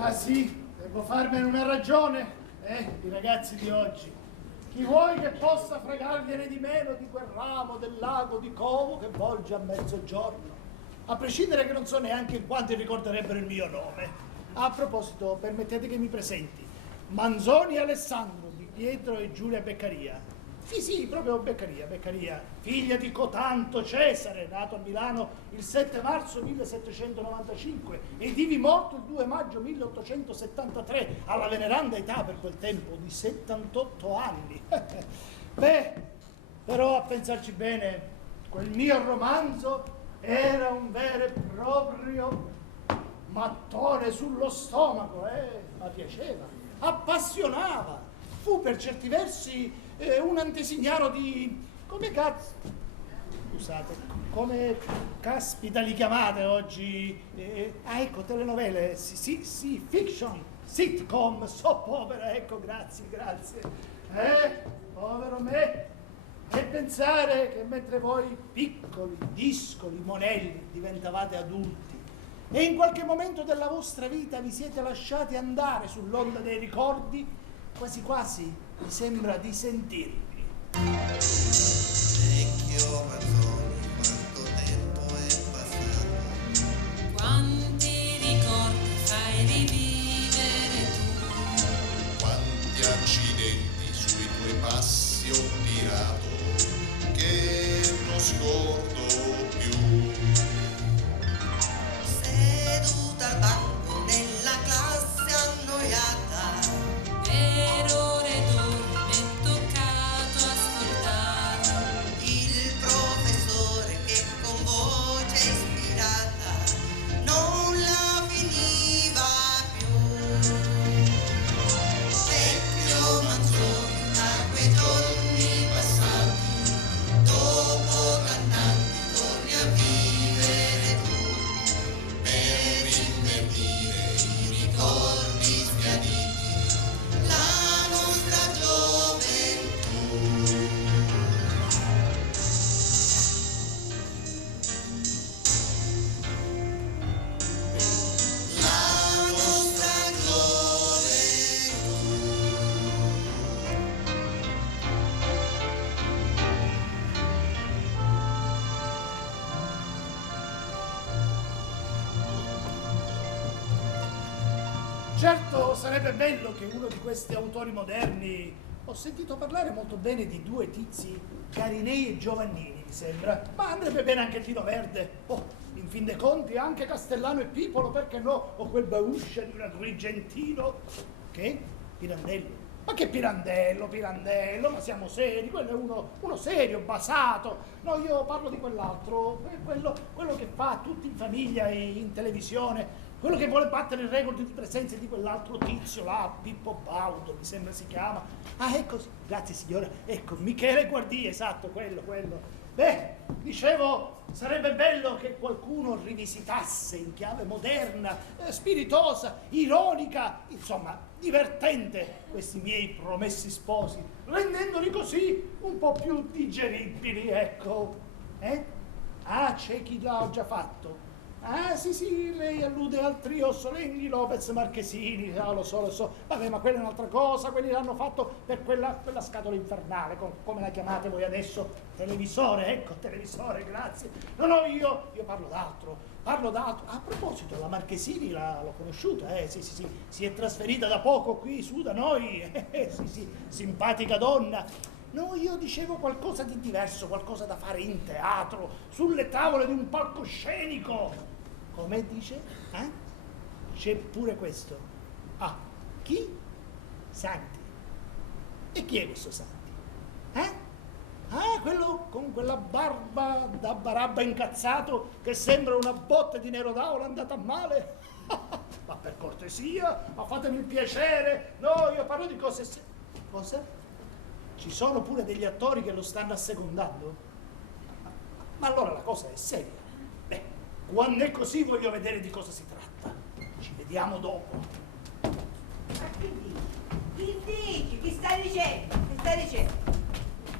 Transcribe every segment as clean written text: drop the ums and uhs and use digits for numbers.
Ah sì, devo farmene una ragione, i ragazzi di oggi. Chi vuoi che possa fregargliene di meno di quel ramo del lago di Como che volge a mezzogiorno? A prescindere che non so neanche in quanti ricorderebbero il mio nome. A proposito, permettete che mi presenti. Manzoni Alessandro, di Pietro e Giulia Beccaria. Sì, proprio Beccaria, figlia di cotanto Cesare, nato a Milano il 7 marzo 1795 ed ivi morto il 2 maggio 1873, alla veneranda età per quel tempo di 78 anni. Beh, però a pensarci bene, quel mio romanzo era un vero e proprio mattone sullo stomaco, ma piaceva, appassionava, fu per certi versi un antesignano di... come cazzo... scusate, come caspita li chiamate oggi? Ecco, telenovele, sì, fiction, sitcom, soap opera, ecco, grazie. Povero me! E pensare che mentre voi piccoli, discoli, monelli, diventavate adulti e in qualche momento della vostra vita vi siete lasciati andare sull'onda dei ricordi, quasi quasi mi sembra di sentirvi. Vecchio Manzoni, quanto tempo è passato. Quanti ricordi fai rivivere tu. Quanti accidenti sui tuoi passi ho tirato, che non scordo più. Seduta al banco nella classe annoiata, Per ore ed ore mi è toccato ascoltare il professore che con voce ispirata non la finiva più. Vecchio Manzoni, da quei giorni passati, dopo tant'anni torni a vivere tu, per invertire i ricordi sbiaditi, la nostra gioventù. La nostra gioventù. Certo, sarebbe bello che uno di questi autori moderni... Ho sentito parlare molto bene di due tizi, Garinei e Giovannini, mi sembra. Ma andrebbe bene anche Tino Verde. Oh, in fin dei conti anche Castellano e Pipolo, perché no? O quel Bauscia di un Agrigentino. Che? Pirandello. Ma che Pirandello, ma siamo seri, quello è uno serio, basato. No, io parlo di quell'altro, quello che fa tutti in famiglia e in televisione. Quello che vuole battere il record di presenza di quell'altro tizio là, Pippo Baudo, mi sembra si chiama. Ah, ecco, grazie signora, ecco, Michele Guardì, esatto, quello. Beh, dicevo, sarebbe bello che qualcuno rivisitasse in chiave moderna, spiritosa, ironica, insomma, divertente questi miei promessi sposi, rendendoli così un po' più digeribili, ecco. Ah, c'è chi l'ha già fatto. Ah, sì, lei allude al trio Solenghi, Lopez, Marchesini, lo so. Vabbè, ma quella è un'altra cosa, quelli l'hanno fatto per quella scatola infernale, come la chiamate voi adesso? Televisore, ecco, televisore, grazie. No, io parlo d'altro. A proposito, la Marchesini l'ho conosciuta, sì, si è trasferita da poco qui su da noi, sì, simpatica donna. No, io dicevo qualcosa di diverso, qualcosa da fare in teatro, sulle tavole di un palcoscenico. Come dice? C'è pure questo. Ah, chi? Santi. E chi è questo Santi? Ah, quello con quella barba da barabba incazzato che sembra una botte di Nero d'Aula andata a male. Ma per cortesia, ma fatemi il piacere. No, io parlo di cose... Cosa? Ci sono pure degli attori che lo stanno assecondando? Ma allora la cosa è seria. Beh, quando è così voglio vedere di cosa si tratta. Ci vediamo dopo. Ma che dici? Chi stai dicendo?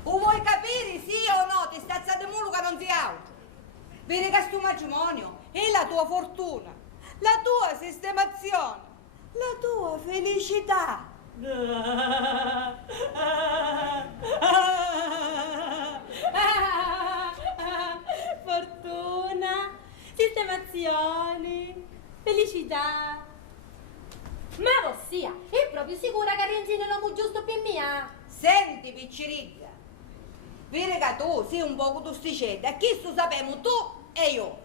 O vuoi capire sì o no? Ti sta alzando mulu che non si altro. Vedi che sto matrimonio è la tua fortuna, la tua sistemazione. La tua felicità. Fortuna, sistemazioni, felicità. Ma ossia, è proprio sicura che Renzino non è giusto per mia? Senti, picciridda, vedi che tu sei un poco tosticetta, e chi lo sappiamo tu e io.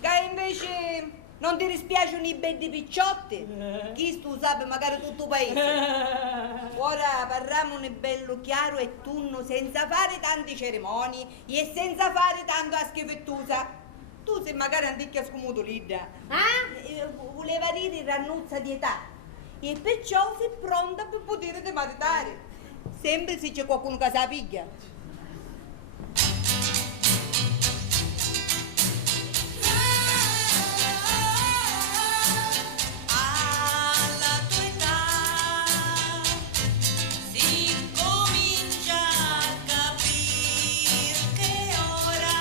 Che invece non ti dispiacciono i belli picciotti? Chi lo sa magari tutto il paese. Ora parliamo un bello chiaro e tunno senza fare tanti cerimoni e senza fare tanto a schifettusa. Tu sei magari anticchia scomodolida. Voleva dire rannuzza di età e perciò sei pronta per poter te maritare. Sempre se c'è qualcuno che sa piglia. Alla tua età si comincia a capire che ora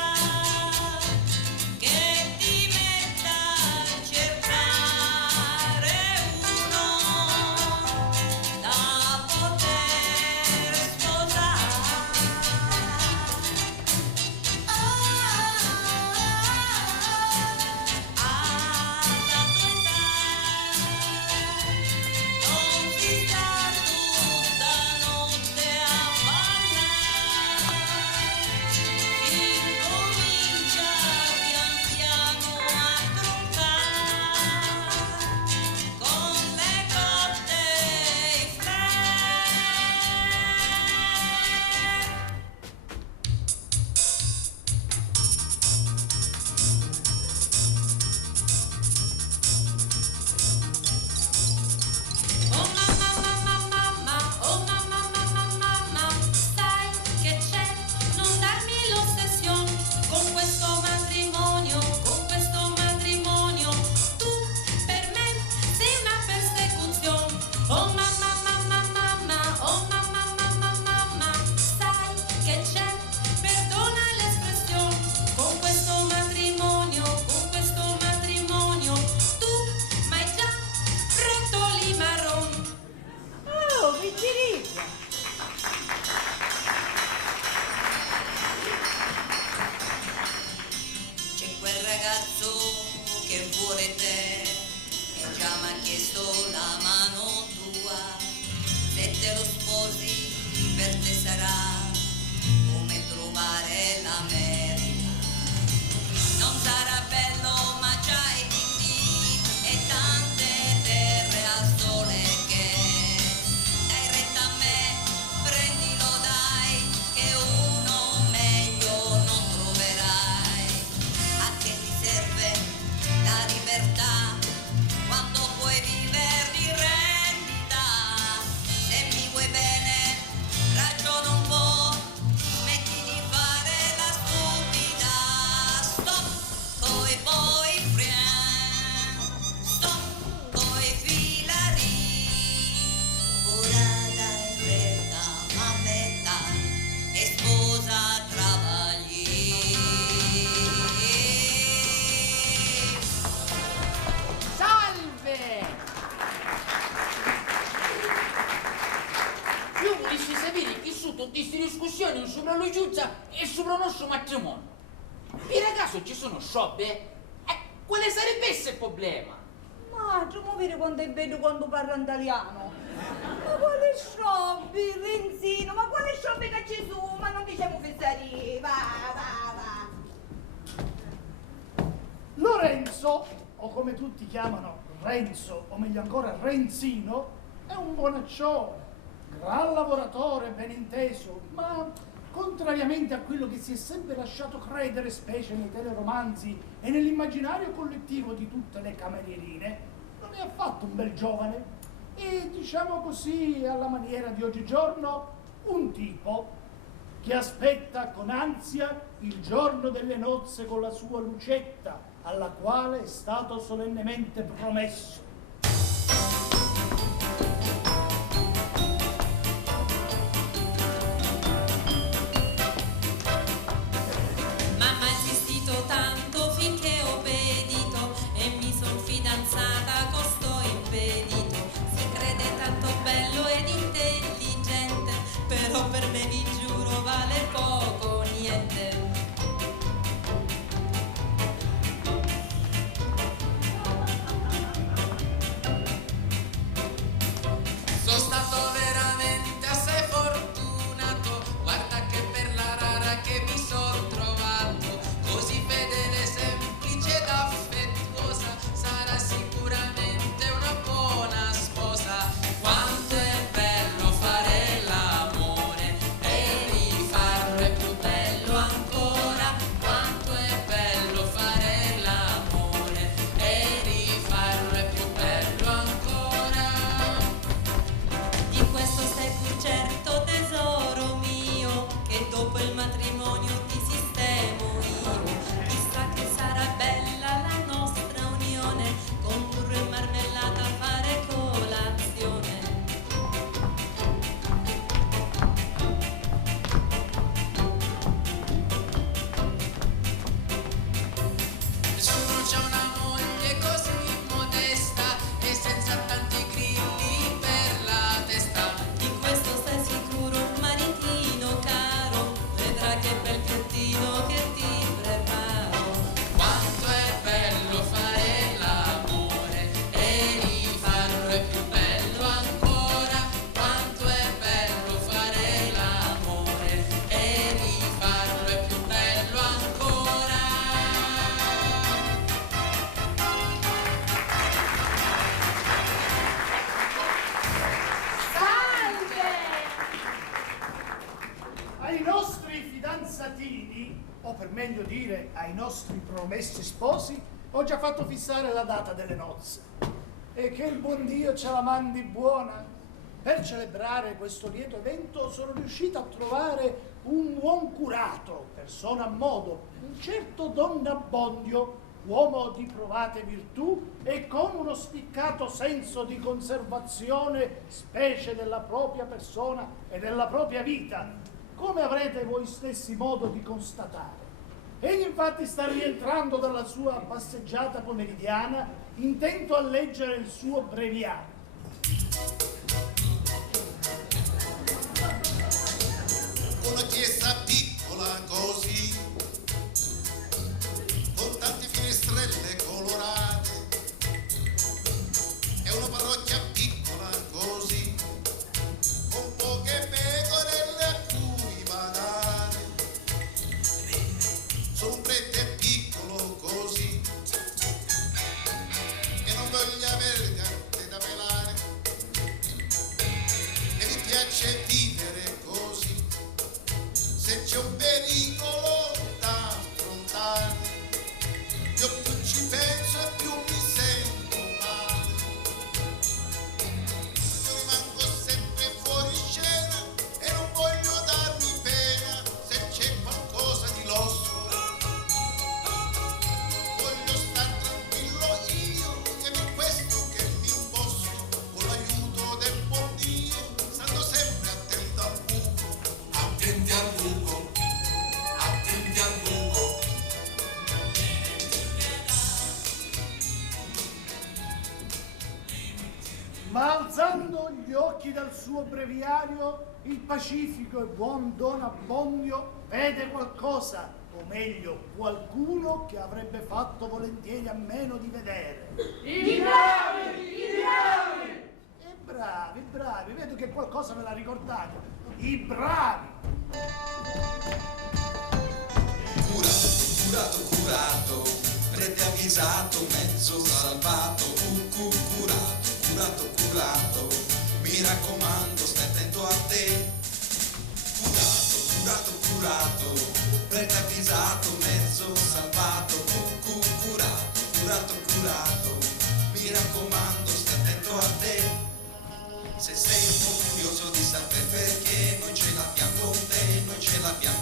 che ti metta a cercare uno da poter sposare. sopra lo Giuzza e sopra il nostro matrimonio. Per caso ci sono sciobbe? Quale sarebbe esse il problema? Ma tu mi vedi quanto è bello quando parla italiano? Ma quale sciobbi, Renzino? Ma quale sciobbi che ci sono? Ma non diciamo fesserie, va. Lorenzo, o come tutti chiamano Renzo, o meglio ancora Renzino, è un bonaccione, gran lavoratore, ben inteso, ma contrariamente a quello che si è sempre lasciato credere, specie nei teleromanzi e nell'immaginario collettivo di tutte le camerierine, non è affatto un bel giovane e, diciamo così, alla maniera di oggigiorno, un tipo che aspetta con ansia il giorno delle nozze con la sua Lucetta, alla quale è stato solennemente promesso. Mamma ha insistito tanto finché ho obbedito e mi son fidanzata con sto impedito. per meglio dire ai nostri promessi sposi, ho già fatto fissare la data delle nozze. E che il buon Dio ce la mandi buona. Per celebrare questo lieto evento sono riuscito a trovare un buon curato, persona a modo, un certo Don Abbondio, uomo di provate virtù e con uno spiccato senso di conservazione, specie della propria persona e della propria vita, come avrete voi stessi modo di constatare. Egli infatti sta rientrando dalla sua passeggiata pomeridiana, intento a leggere il suo breviario. Una chiesa piccola così, con tante finestrelle colorate, è una parrocchia piccola così, con poche pecorelle a cui badare. Sono un prete piccolo così, che non voglio avere niente da pelare, e mi piace vivere così. Se c'è un pericolo da affrontare, io più ci penso e più mi sento male. Io rimango sempre fuori scena e non voglio darmi pena. Se c'è qualcosa di losso, voglio star tranquillo io, e per questo che mi imposto, con l'aiuto del buon Dio, stando sempre attento al buco. Attenti al buco, attenti al buco. Ma alzando gli occhi dal suo breviario, il pacifico e buon Don Abbondio vede qualcosa, o meglio, qualcuno che avrebbe fatto volentieri a meno di vedere. I bravi! I bravi! E bravi, vedo che qualcosa ve la ricordate. I bravi! Curato, prete avvisato, mezzo salvato, curato, mi raccomando, stai attento a te. Curato, prete avvisato, mezzo salvato, curato, mi raccomando, stai attento a te. Se sei un po' curioso di sapere perché noi ce l'abbiamo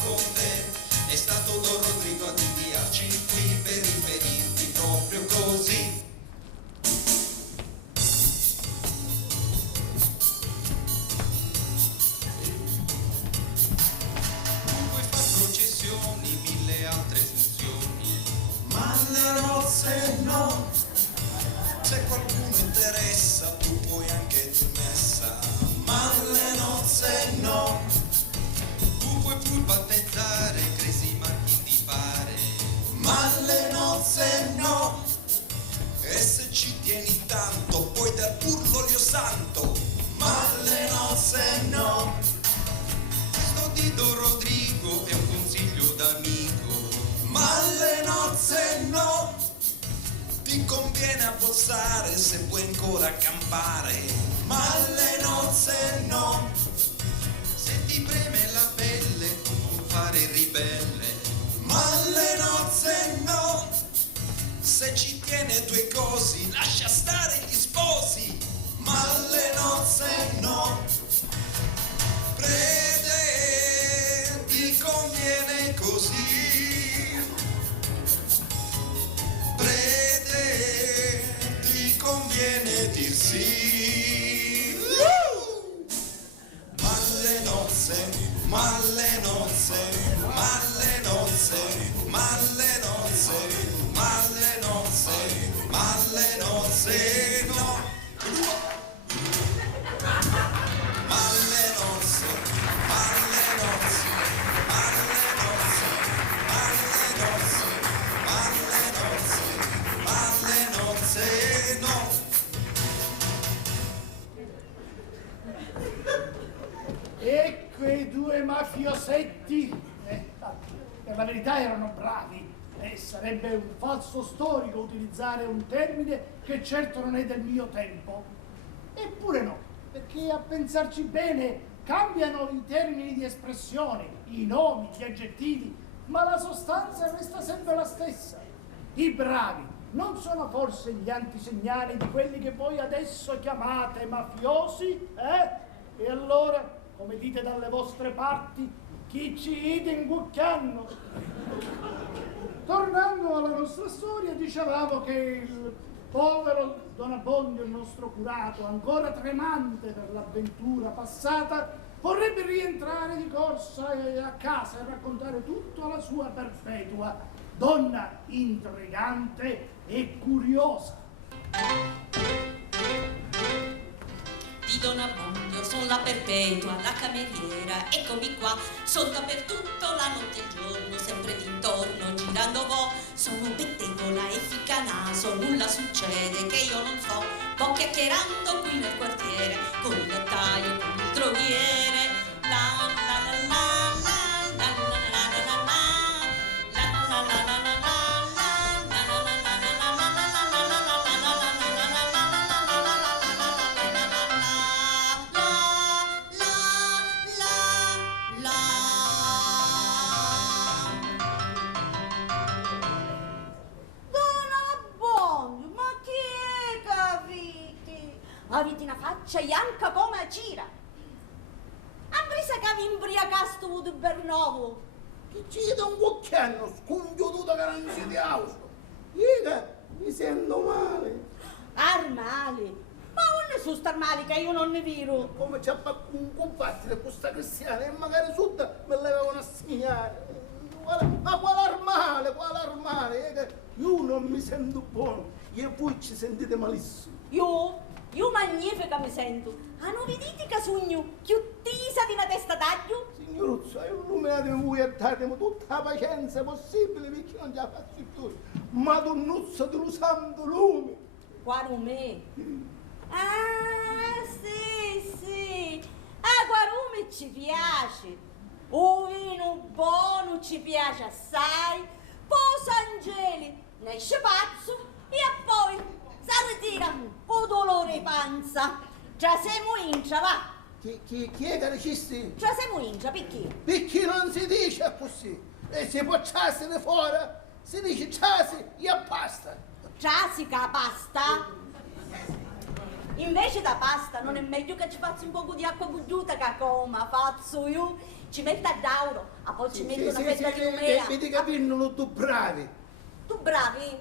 con te, è stato Don Rodrigo ad inviarci qui per riferirti proprio così. Tu puoi far processioni, 1000 altre funzioni, ma le nozze no. Se qualcuno interessa, tu puoi anche dir messa, ma le nozze no. Tu puoi pur battezzare, cresima chi ti pare, ma le nozze no. E se ci tieni tanto, puoi dar pur l'olio santo, ma le nozze no. Sto di Don Rodrigo è un consiglio d'amico, ma le nozze no. Ti conviene abbozzare se puoi ancora campare, ma le nozze no. Se ti preme la pelle tu puoi fare il ribelle, ma le nozze no. Se ci tiene due cosi lascia stare gli sposi, ma le nozze no. Prete, ti conviene così. Prete, ti conviene dir sì. Ma le nozze, ma le nozze, ma le nozze, ma le nozze, ma le nozze, ma le nozze no. Ma le nozze, ma le nozze, ma le nozze, ma le nozze, ma le nozze, ma le nozze no. E quei due mafiosetti, per la verità erano bravi, sarebbe un falso storico utilizzare un termine che certo non è del mio tempo. Eppure no, perché a pensarci bene cambiano i termini di espressione, i nomi, gli aggettivi, ma la sostanza resta sempre la stessa. I bravi non sono forse gli antisignani di quelli che voi adesso chiamate mafiosi, eh? E allora, come dite dalle vostre parti, chi ci ide ingucchiano? Tornando alla nostra storia, dicevamo che il povero Don Abbondio, il nostro curato, ancora tremante per l'avventura passata, vorrebbe rientrare di corsa a casa e raccontare tutto alla sua Perpetua, donna intrigante e curiosa. Di Don Abbondio son la Perpetua, la cameriera, eccomi qua, son dappertutto la notte e il giorno, sempre d'intorno girando vo', sono pettegola e ficcanaso, nulla succede che io non so, vo' chiacchierando qui nel quartiere, con il notaio, con il droghiere, la la la la la la la la la la la la la la. Avete una faccia bianca come a cira. Ambrisa che vi imbriacaste di Bernovo. Che ci da un cucchiano, scongiuto garanzia di auto. Io mi sento male. Armali? Ma non sono star male che io non ne viro. Come c'è un combattere con questa cristiana e magari sotto me l'avevano a segnare. Ma quale armale? Io non mi sento buono e voi ci sentite malissimo. Io magnifica mi sento. Ah, non vi dite che sogno più tisa di una testa d'aglio? Signoruzzo, io non me la voi a darmi tutta la pazienza possibile perché non ce la faccio più. Ma donnuzzo dello santo lume. Guarume? Ah, sì. Ah, guarume ci piace. O vino buono ci piace assai. Poi Angeli ne esce pazzo e poi si ritira con dolore di panza. Già siamo incia, va. Chi è che recisti? Già siamo incia, perché? Perché non si dice così. E se può ciassi di fuori, si dice ciassi e basta. Ciassi che pasta? Invece da pasta non è meglio che ci faccia un po' di acqua bugiuta che come faccio io? Ci metto ad auro, a poi ci metto una fetta di umea. Mi dica pinnolo tu bravi. Tu bravi?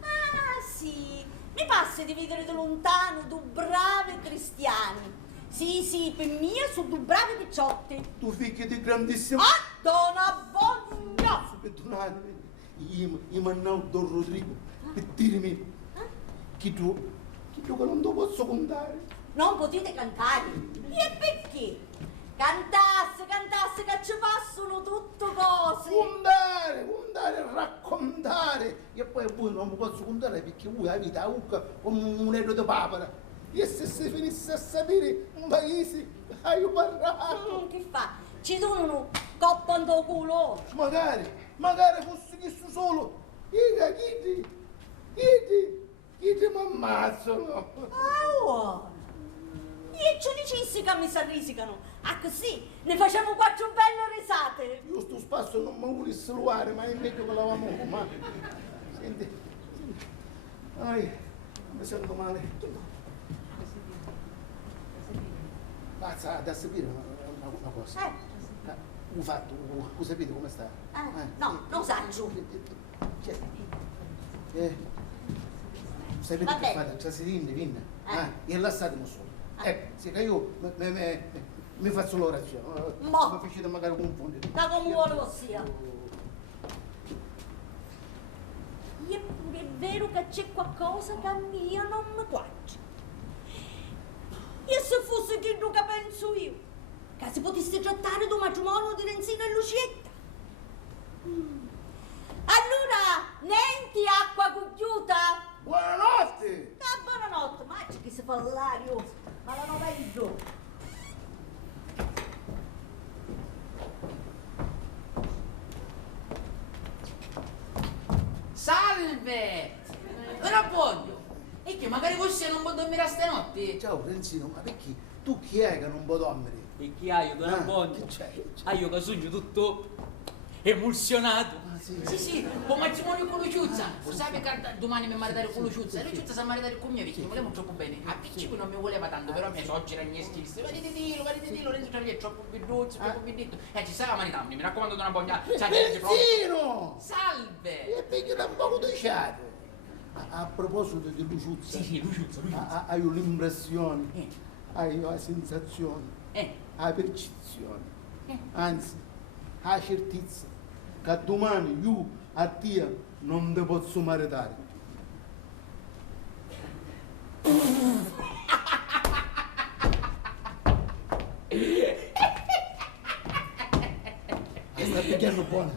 Ah sì, mi passi di vedere da lontano tu bravi cristiani. Sì, per me sono tu bravi picciotti. Tu figli di grandissimo... Ah, Don Abbondio! Perdonatemi, io mannavo Don Rodrigo per dirmi che tu che non ti posso contare. Non potete cantare? E perché? Cantasse che ci passano tutte cose. Contare, raccontare. E poi voi non mi posso contare perché voi avete la bocca come un ero di papera. E se si finisse a sapere un paese che hai parlato. Che fa? Ci donano coppa in tuo culo. Magari fosse questo solo. Chi ti mi ammazzano? Ah, io ci dicessi che mi si arrisicano. Ah, così ne facciamo 4 belle risate. Io sto spasso non mi volessi luare, ma è meglio che lavamo. Ma senti. Mi sento male. Basta, da sapere una cosa. Ho fatto, ho sapete come sta? No, non saggio. Sapete che fate? C'è vinna. E lasciatemi solo. Ecco, se che io mi faccio l'orazione. Mi facete magari confondere. Da come vuole sia. È vero che c'è qualcosa che a me non mi piace. E se fosse quello che penso io, che si potesse trattare di un matrimonio di Renzino e Lucietta? Allora, niente acqua cucchiuta? Buonanotte! Buonanotte, ma c'è chi si fa l'ario, ma la non vedo. Salve! Don Abbondio! E che magari forse non può dormire a stanotte? Ciao Renzino, ma perché? Tu chi è che non può dormire? E chi hai, Don Abbondio? Che c'è? Io che sogno tutto. emulsionato. sì. Sì, con matrimonio con Luciuzza. Sai che domani mi maritare con Luciuzza. E Luciuzza sa maritare con mia perché mi voleva troppo bene. A principio non mi voleva tanto, però mia suocera e i miei stilisti. Guardi di dillo, Renzo Ciarlier, troppo biduzzo, troppo bidetto. Si stava maritando, mi raccomando una bogna. Benzino! Salve! E perché da un poco diciate? A proposito di Luciuzza. Sì, Luciuzza. Hai l'impressione, hai la sensazione, la percezione, anzi, la certezza che domani io a te non ti posso maritare. Sta picchiando buona.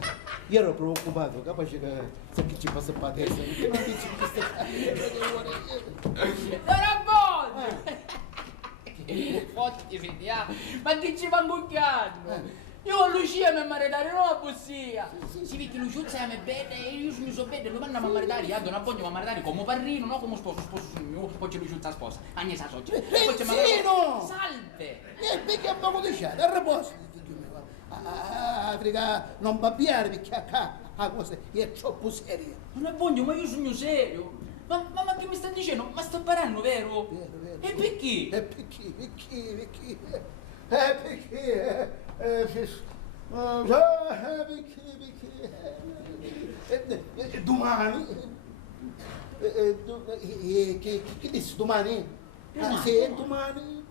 Io ero preoccupato, capace che se che ci passa per la testa, perché non dici queste cose. Era buono! Forti figli, ma che ci vanno cucchiando? Io a Lucia mi maritare, non a Bussia. Si vede Luciuzza mi bene, io mi so bene, lo vanno a maritare, io do una bogna a maritare come parrino, non come sposo mio, poi c'è Luciuzza sposa, Agnese la socia. Benzino! Salve! Perché a poco diciate, a riposo. Africa non babbiare perché a cosa è troppo seria. Non è buono, ma io sono serio. Ma che mi sta dicendo? Ma sto parlando, vero? Vero. E perché? Perché domani che dici domani? Sì, domani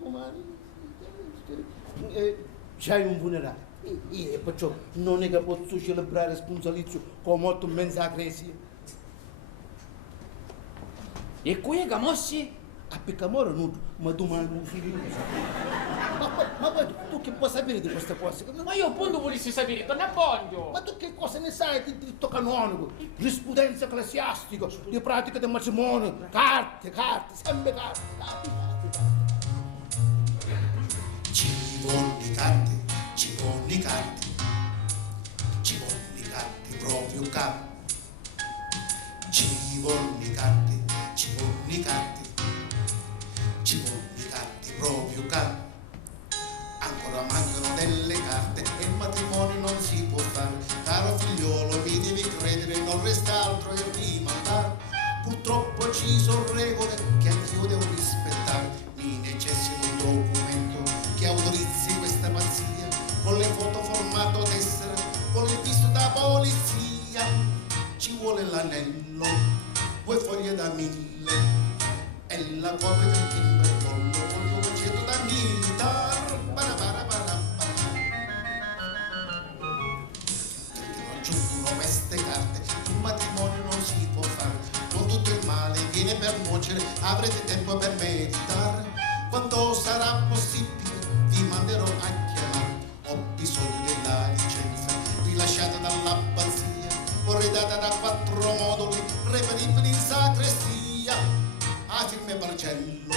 c'hai un funerale e perciò non è che posso celebrare il sponsalizio con molto immensa cresia. E qui è che mossi? A peccamore non, ma domani non finirà. Ma poi tu che puoi sapere di queste cose? Ma io appunto volessi sapere, non è buono! Ma tu che cosa ne sai di diritto canonico, giurisprudenza ecclesiastica, di pratica del matrimonio, carte, sempre carte. Ci vogliono i catti proprio capi. Ci vogliono i catti proprio capi. Ancora mancano delle carte e il matrimonio non si può fare. Caro figliolo, mi devi credere, non resta altro che rimandare. Purtroppo ci sono regole che anch'io devo rispettare. Mi necessito un documento che autorizzi questa pazzia, con le foto formato tessera, con il visto da polizia. Ci vuole l'anello, 2 foglie da 1000 e la copia del timbre con il concetto da militar. Aggiungono queste carte, il matrimonio non si può fare, con tutto il male viene per nuocere, avrete tempo per meditare. Quando sarà possibile vi manderò a chiamare, ho bisogno della licenza rilasciata dall'abbazia, corredata da 4 moduli reperibili in sacrestia, a firme Bargello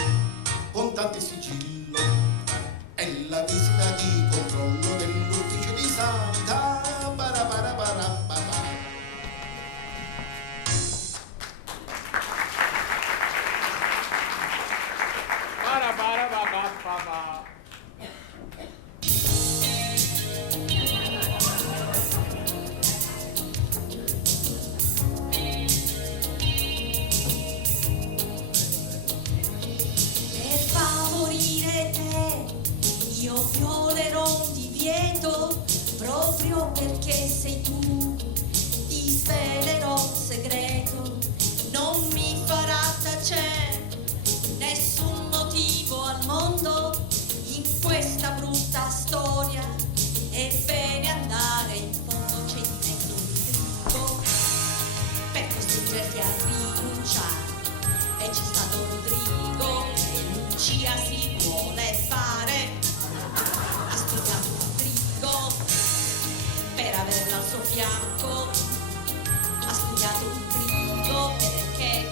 con tanti sigillo e la visita di controllo dell'ufficio di sanità. Per favorire te io violerò un divieto, proprio perché sei tu ti svelerò un segreto, non mi farà tacere nessun motivo al mondo in questa brutta storia, è bene andare in fondo, c'è di mezzo un trigo per costringerti a rinunciare, e c'è stato Rodrigo che Lucia si vuole fare, ha studiato un trigo per averla al suo fianco, ha studiato un trigo perché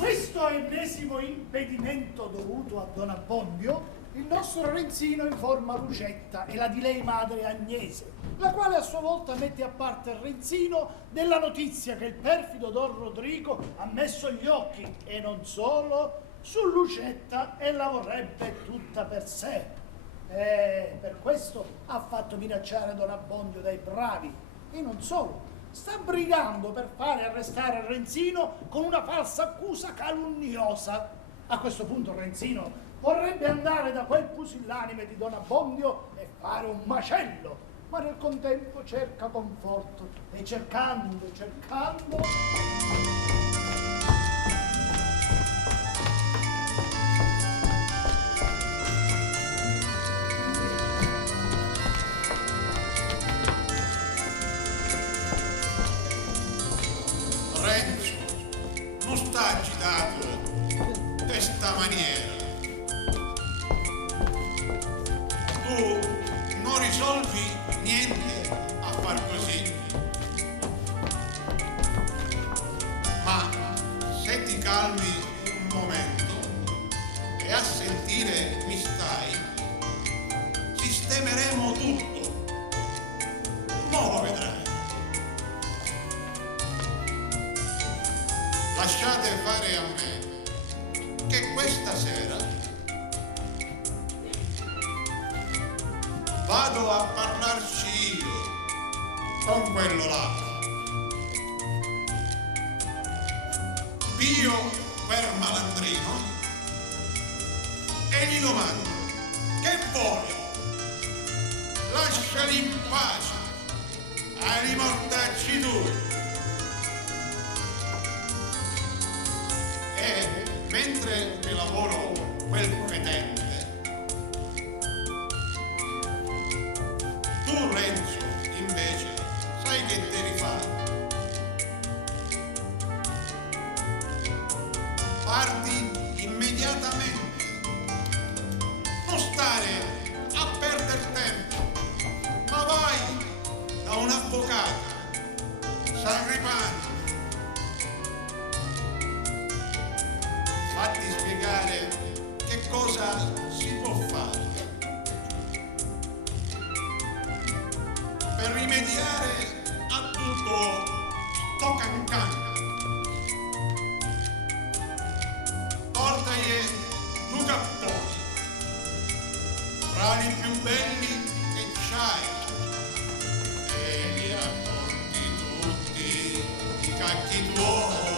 questo ennesimo impedimento dovuto a Don Abbondio, il nostro Renzino informa Lucetta e la di lei madre Agnese, la quale a sua volta mette a parte Renzino della notizia che il perfido Don Rodrigo ha messo gli occhi, e non solo, su Lucetta e la vorrebbe tutta per sé. E per questo ha fatto minacciare Don Abbondio dai bravi, e non solo. Sta brigando per fare arrestare Renzino con una falsa accusa calunniosa. A questo punto Renzino vorrebbe andare da quel pusillanime di Don Abbondio e fare un macello, ma nel contempo cerca conforto e cercando. Renzo, non sta agitato di sta maniera. Tu non risolvi niente a far così. Ma se ti calmi un momento e a sentire mi stai, sistemeremo tutto. Non lo vedrai. Lasciate fare a me che questa sera vado a parlarci io con quello là. Pio per malandrino e gli domando: che vuoi? Lasciali in pace, hai di mortacci tu. E mentre mi lavoro quel fetente, tu Renzo invece sai che devi fare? Parti immediatamente, non stare a perdere tempo, ma vai da un avvocato, Sanripano. Fatti spiegare che cosa si può fare per rimediare a tutto sto cancan. Portagli due capponi, fra i più belli che c'hai, e li racconti tutti i cacchi tuoi.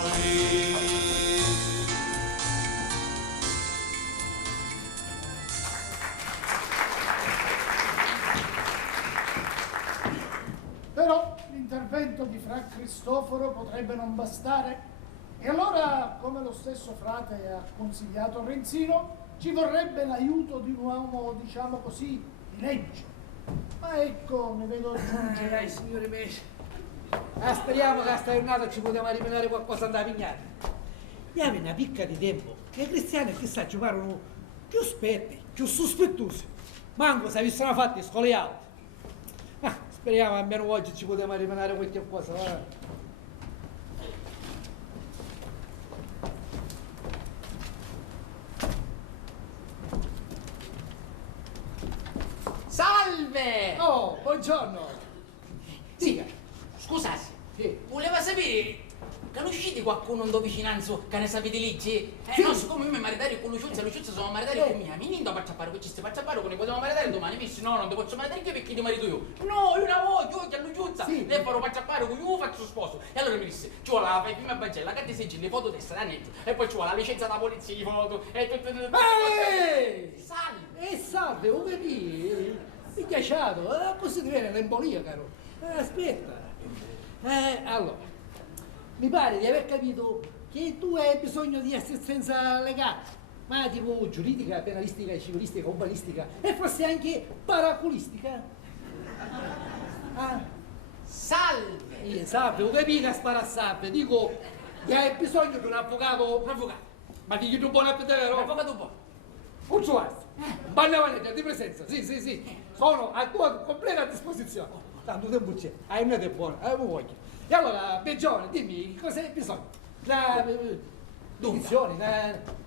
Però l'intervento di Fra Cristoforo potrebbe non bastare, e allora, come lo stesso frate ha consigliato a Renzino, ci vorrebbe l'aiuto di un uomo, diciamo così, di legge. Ma ecco, ne vedo giungere. Signori miei, speriamo che a sta giornata ci potevamo rimenare qualcosa da pigliare. Diamo una picca di tempo che i cristiani chissà ci parlano più spetti, più sospettosi. Manco se avessero fatti scole alte. Speriamo almeno oggi ci potevamo rimanere qualche cosa. Va. Salve! Oh, buongiorno. Sì, scusate, Sì. voleva sapere che non uscite qualcuno in vicinanza che ne sapete legge? Sì. No, siccome io mi maritare con Luciuzza sono maritare con mia, mi niente a facciare questi facciare ne potevo maritare domani, mi no, non ti posso maritare io perché ti marito io. No, io la voglio, che a Luciuzza, Sì. lei farò facciare con io faccio sposo. E allora mi disse, ci vuole la prima pagella, che ti seggi le foto destra da netto, e poi ci vuole la licenza da polizia di foto, e tutto. Salve! Salve, come capì? Mi è piaciuto, così ti viene l'embolia, caro. Aspetta. Allora, mi pare di aver capito che tu hai bisogno di assistenza legale, ma tipo giuridica, penalistica, civilistica, urbanistica e forse anche paraculistica. Salve! Salve, come mica sparassate, dico che hai bisogno di un avvocato. Un avvocato, Ma di chi tu buono a vedere, un no? avvocato un po'. Cucciuazzi, Bannavaneggia di presenza, sì, sono a tua completa disposizione. Tanto tempo c'è, hai un buono, mi voglio. E allora, Beggione, dimmi, cosa hai bisogno? Condizioni,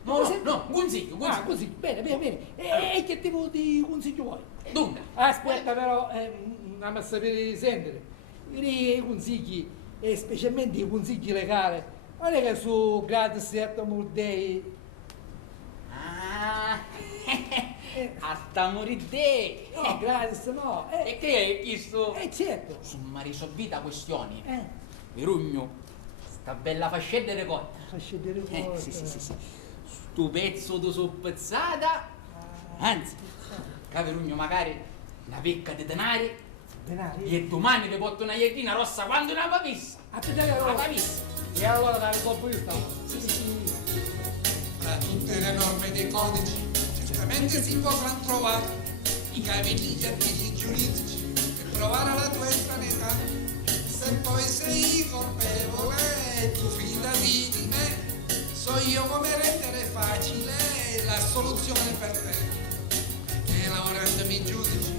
No, consiglio. Ah, così, bene. E che tipo di consiglio vuoi? Dunque. Aspetta però, andiamo a sapere sentire. I consigli, e specialmente i consigli legali, non è che su gratis e Murdei. Ah, a morire. No, gratis no. E che hai chiesto? Certo. Insomma, risolvita questioni. Verugno, sta bella fascetta di cotta. Faccio dire Sì. Sto pezzo di soppezzata. Anzi, Caverugno magari una pecca di denari. Denari? E domani ti porto una iettina rossa quando una papissa. Aspetta, allora. La papissa. E allora dai, dopo io stavo. Sì. Tra tutte le norme dei codici, certamente si potranno trovare i cavilli gli artigli giuridici per provare la tua estraneità. Se poi sei colpevole e tu fidati di me, so io come rendere facile la soluzione per te. E lavorandomi in giudici,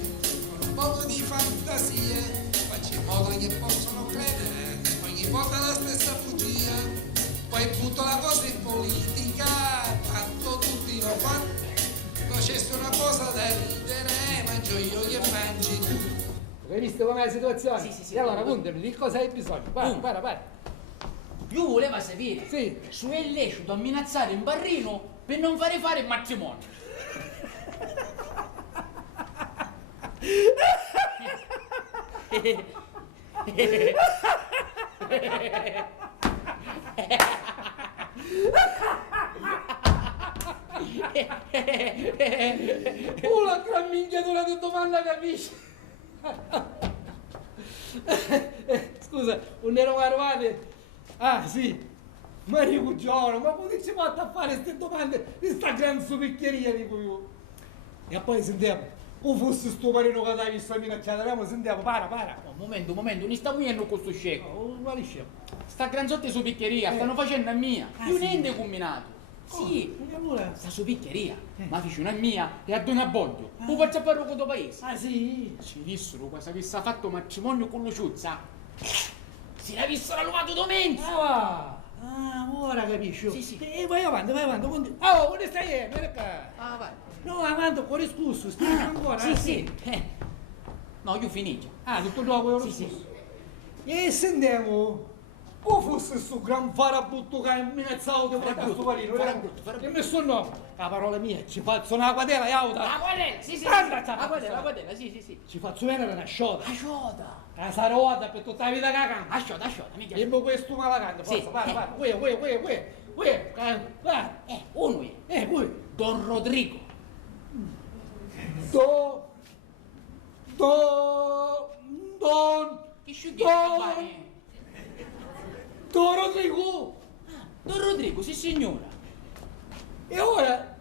con un po' di fantasie, faccio in modo che possano credere ogni volta la stessa bugia. Poi butto la cosa in politica, tanto tutti lo fanno. Facessi una cosa da ridere, mangio io che mangi tu. Hai visto com'è la situazione? Sì. E allora contami, di cosa hai bisogno? Para. Io volevo sapere Sì. se è lecito amminazzare in barrino per non fare il matrimonio. La gran minchiatura di domanda, capisci? Scusa, non ero arrivate? Ah, sì. Mario Cugiolo, ma come ci fate a fare queste domande di sta gran supiccheria, dico io? E poi sentiamo, o fosse sto marino che l'hai visto minacciato, sentiamo, para. Un momento, non sta muovendo con questo scecco. Quale scemo? Sta granzotte su piccheria, stanno facendo a mia. Ah, Io sì? niente combinato. Sì, E allora? sta su piccheria, ma fece una mia e a Don Abboglio. Lo faccio fare con tuo paese. Ah, sì? Ci dissero cosa avesse fatto matrimonio con Luciuzza. Si l'avessero rubato domenica. Ora capisci? Sì. E vai avanti, continua. Oh, dove stai? Vieni qua. Ah, vai. No, avanti, cuore scusso, stai ancora? Sì. No, io finisco. Ah, tutto nuovo, Sì. E sentiamo, come fosse sto gran farabutto che ha minacciato di guardare sto parino? Farabutto. Che messo il nome? La parola mia, ci faccio una quadella, aiuta! La quadella, sì. Anda, La quadella, sì. Ci faccio venire una sciota! Asciota. La sarota per tutta la vita cagando! Asciota, mi piace. Dimmi questo malagando, Sì. forza, para, qui, va! Uno è. Qui! Don Rodrigo. Che Don Rodrigo! Don Rodrigo, sì signora. E ora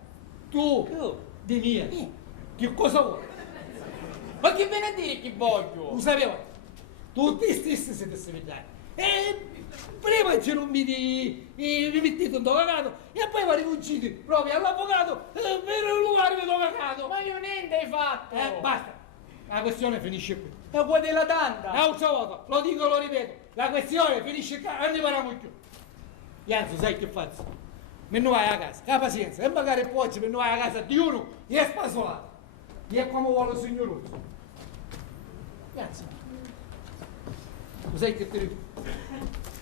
tu, di mia, che cosa vuoi? Ma che viene a dire che voglio? Lo sapevo, tutti stessi siete svegliati. E prima ci non mi mettete un avvocato e poi mi rifuggite proprio all'avvocato per rubarmi l'avvocato. Ma io niente hai fatto. Basta, la questione finisce qui. Ma qua della tanta. L'altra volta, lo dico, lo ripeto, la questione finisce qua, non ne parliamo più. Ianzo, sai che faccio? Me ne vai a casa, la pazienza, e magari poi me ne vai a casa di uno, e è spasolato. E è come vuole il signor Ruzzo. Ianzo, tu sai che ti dico?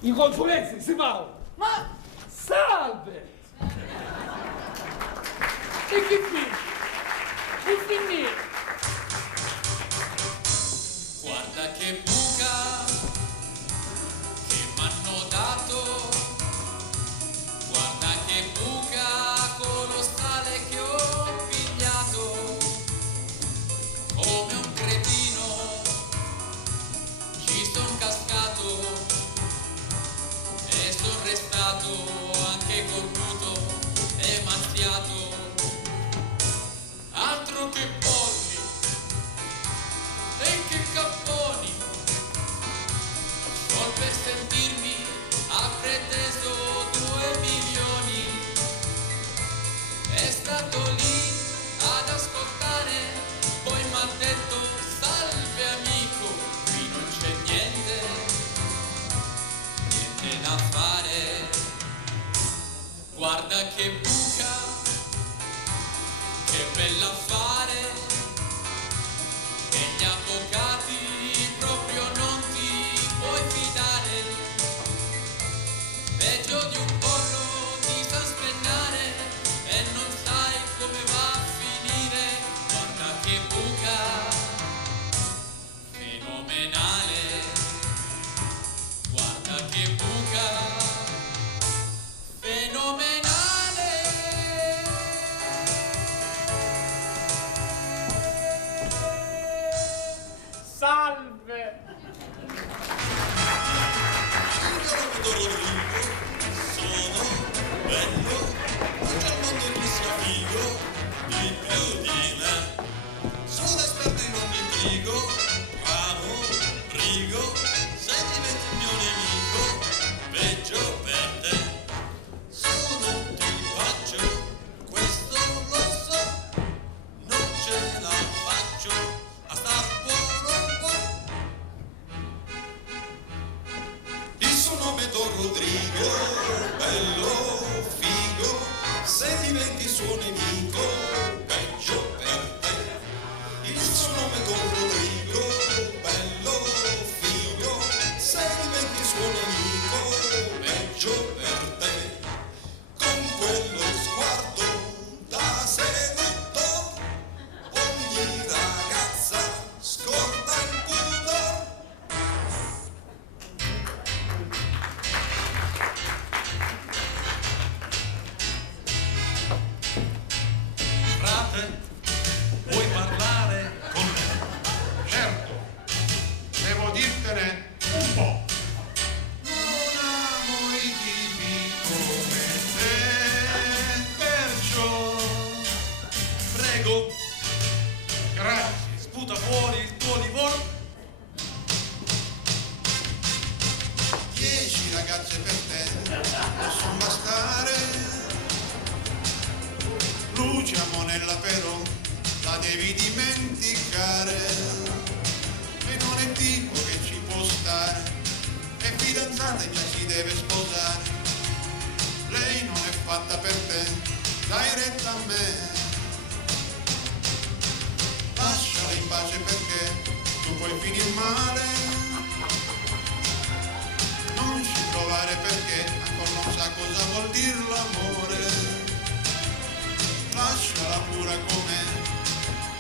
I consulenzi si pagano. Ma Salve! e che finì? Guarda che buca che m'hanno dato, guarda che buca colostale che ho pigliato, come un cretino ci son cascato e son restato anche cornuto e mazziato, altro che polli e che capponi, sol per sentirmi ha preteso 2 milioni, è stato lì ad ascoltare, poi m'ha detto salve amico, qui non c'è niente da fare, guarda notte vuoi parlare con me? Certo, devo dirtene un po'. Non amo i tipi come te, perciò prego, Grazie. sputa fuori il tuo livore. 10 ragazze per te possono bastare. Lucia Monella però la devi dimenticare. E non è tipo che ci può stare. È fidanzata e già si deve sposare. Lei non è fatta per te, dai retta a me. Lasciala in pace perché tu puoi finire male. Non ci provare perché ancora non sa cosa vuol dire l'amore. Lasciala pura com'è,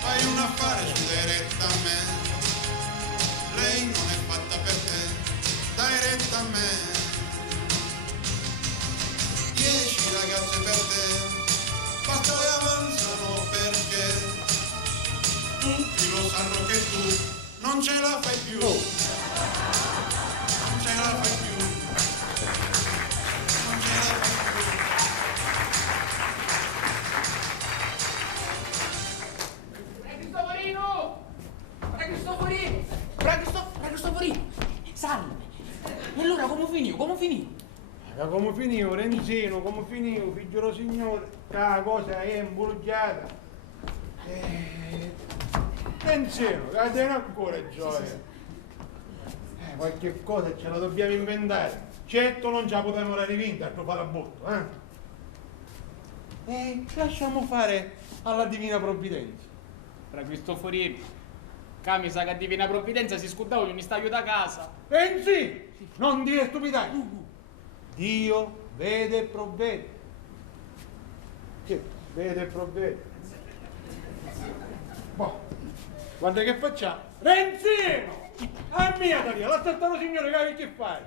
fai un affare su dai retta a me. Lei non è fatta per te, dai retta a me. 10 ragazze per te, basta e avanzano perché tutti lo sanno che tu non ce la fai più. Non ce la fai più. Non ce la fai più. Cristoforino! Salve! E allora come finì? Come finì? Ma come finivo, Renzino, come finivo, figlio del signore, che la cosa è imbrugliata. Renzino, che te ancora gioia. Qualche cosa ce la dobbiamo inventare. Certo non ce la potremo dare vinta per fare a botto, lasciamo fare alla Divina Provvidenza. Fra Cristoforino, che mi sa che a Divina Provvidenza si scudava che mi sta aiutando a casa. Renzi, non dire stupidate. Dio vede e provvede. Sì, vede e provvede. Boh, guarda che facciamo. Renzino! A mia Daria, l'assaltato signore, che fai?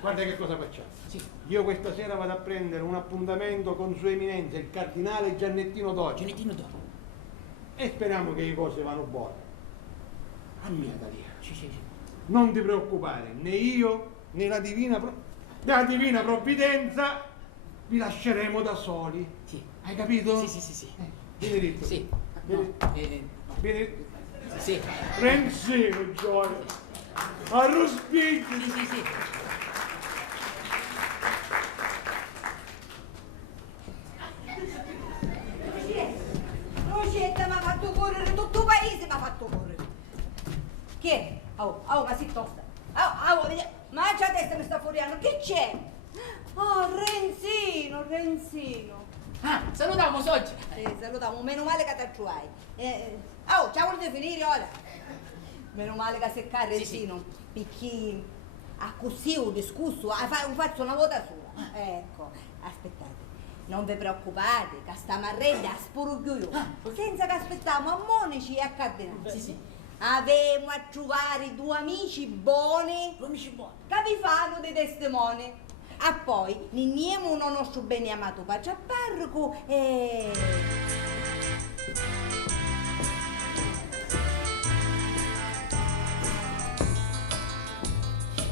Guarda che cosa facciamo. Sì. Io questa sera vado a prendere un appuntamento con Sua Eminenza, il cardinale Giannettino Doria. Giannettino Doria. E speriamo che le cose vanno buone. A mia Daria. Sì. Non ti preoccupare, né io né la Divina Provvidenza vi lasceremo da soli. Sì. Hai capito? Sì. Vieni dritto. Sì. Vieni. No. Vieni. Sì. Renzino, gioia. Arrospicchi. Sì. Rosetta mi ha fatto correre, tutto il paese mi ha fatto correre. Che è? Ma si tosta. Mangia a testa mi sta fuoriando, che c'è? Oh, Renzino. Ah, salutiamo Soggi. Salutiamo, meno male che ti trovai. Ciao, volete finire ora? Meno male che secca Renzino, perché a così ho discusso, faccio una volta sola. Ecco, aspettate. Non vi preoccupate, che stiamo a rende a spurugio io, senza che aspettiamo a Monici e a Cardinale. Sì. Avemo a trovare due amici buoni, che vi fanno dei testimoni. E poi, niniamo un nostro bene amato Pace a Parroco e...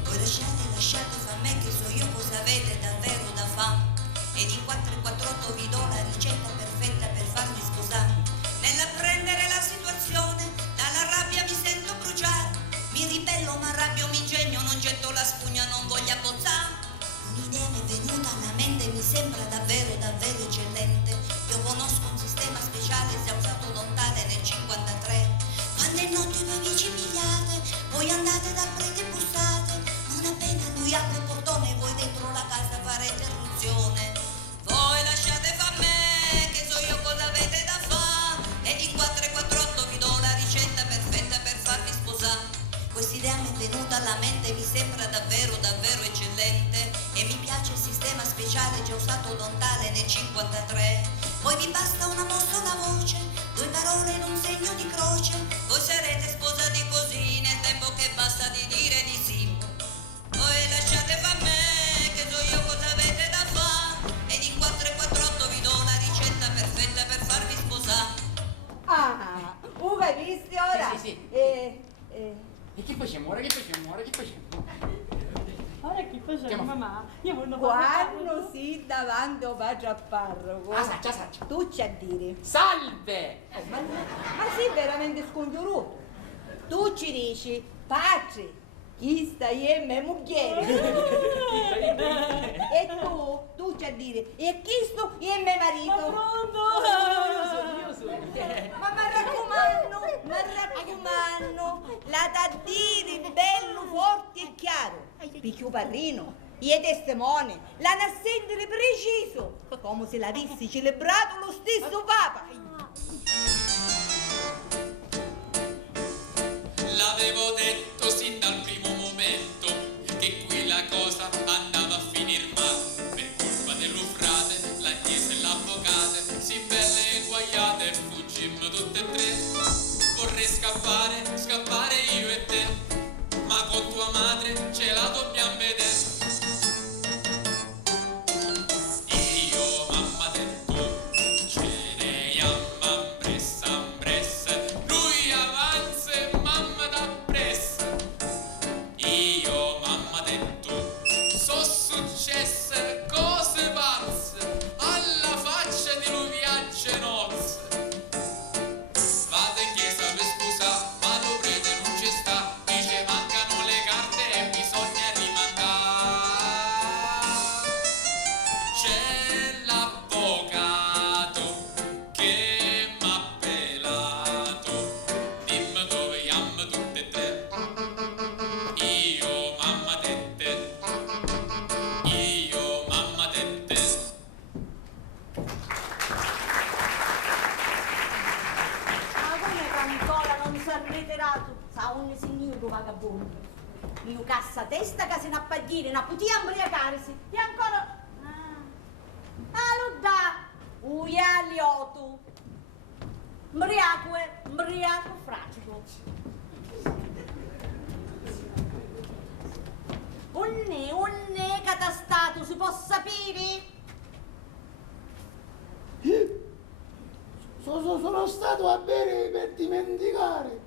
Voi lasciate fa me che so io cosa avete davvero da fare. Ed in 448 vi do la ricetta perfetta per farvi sposare. Nell'apprendere la situazione, dalla rabbia mi sento bruciare. Mi ribello, ma arrabbio, mi ingegno, non getto la spugna, non voglio abbozzare. Un'idea mi è venuta alla mente, mi sembra davvero eccellente. Io conosco un sistema speciale, si è usato lontano nel 53. Quando è notte due amici pigliate, voi andate da prete e bussate. Non appena lui apre il portone, voi dentro la casa farete irruzione. Voi lasciate fa me, che so io cosa avete da fare. Ed in 448 vi do la ricetta perfetta per farvi sposare. Quest'idea mi è venuta alla mente, mi sembra davvero eccellente. E mi piace il sistema speciale già usato lontano nel 53. Poi vi basta una mossa, una voce, due parole ed un segno di croce. Voi sarete sposati così nel tempo che basta di dire di sì. Voi lasciate fa me, che so io cosa avete da fare. Ed in 448 vi do la ricetta perfetta per farvi sposare. Quando si davanti al padre al parroco, Assaggia. tu c'è a dire, Salve! ma sei veramente scongiurato. Tu ci dici, padre, chi sta io e me moglie? E tu c'è a dire, e chi sto io e me marito? Io sono. Ma mi raccomando, la da dire bello, forte e chiaro. Picchio parrino, i testimoni, l'hanno a sentire preciso, come se l'avessi celebrato lo stesso Papa. L'avevo detto sin dal primo momento che qui la cosa andava a finir male. Per colpa dell'ufrate, l'agnese e l'avvocate, si belle e guaiate, fuggimmo tutte e tre. Vorrei scappare io e te, ma con tua madre ce la dobbiamo vedere. Io, mamma detto, ce ne amman ambressa, lui avanza e mamma da pressa. Io, mamma detto, so successe cose pazze, alla faccia di lui viaggia e nozze. Vado in chiesa per scusa, ma lo prete non ci sta, dice mancano le carte e bisogna rimandare. C'è l'avvocato che m'ha pelato, dimmi dove iam tutte e tre. Io, mamma tette, io, mamma tette. Ma come ancora non si è ritirato? Sa ogni signore vagabondo. Io cassa testa che se ne appaghire, non potia imbriacarsi. E ancora... lo da! Uialiotu! Mbriaco fragico. Onne catastato, si può sapere? Sono stato a bere per dimenticare.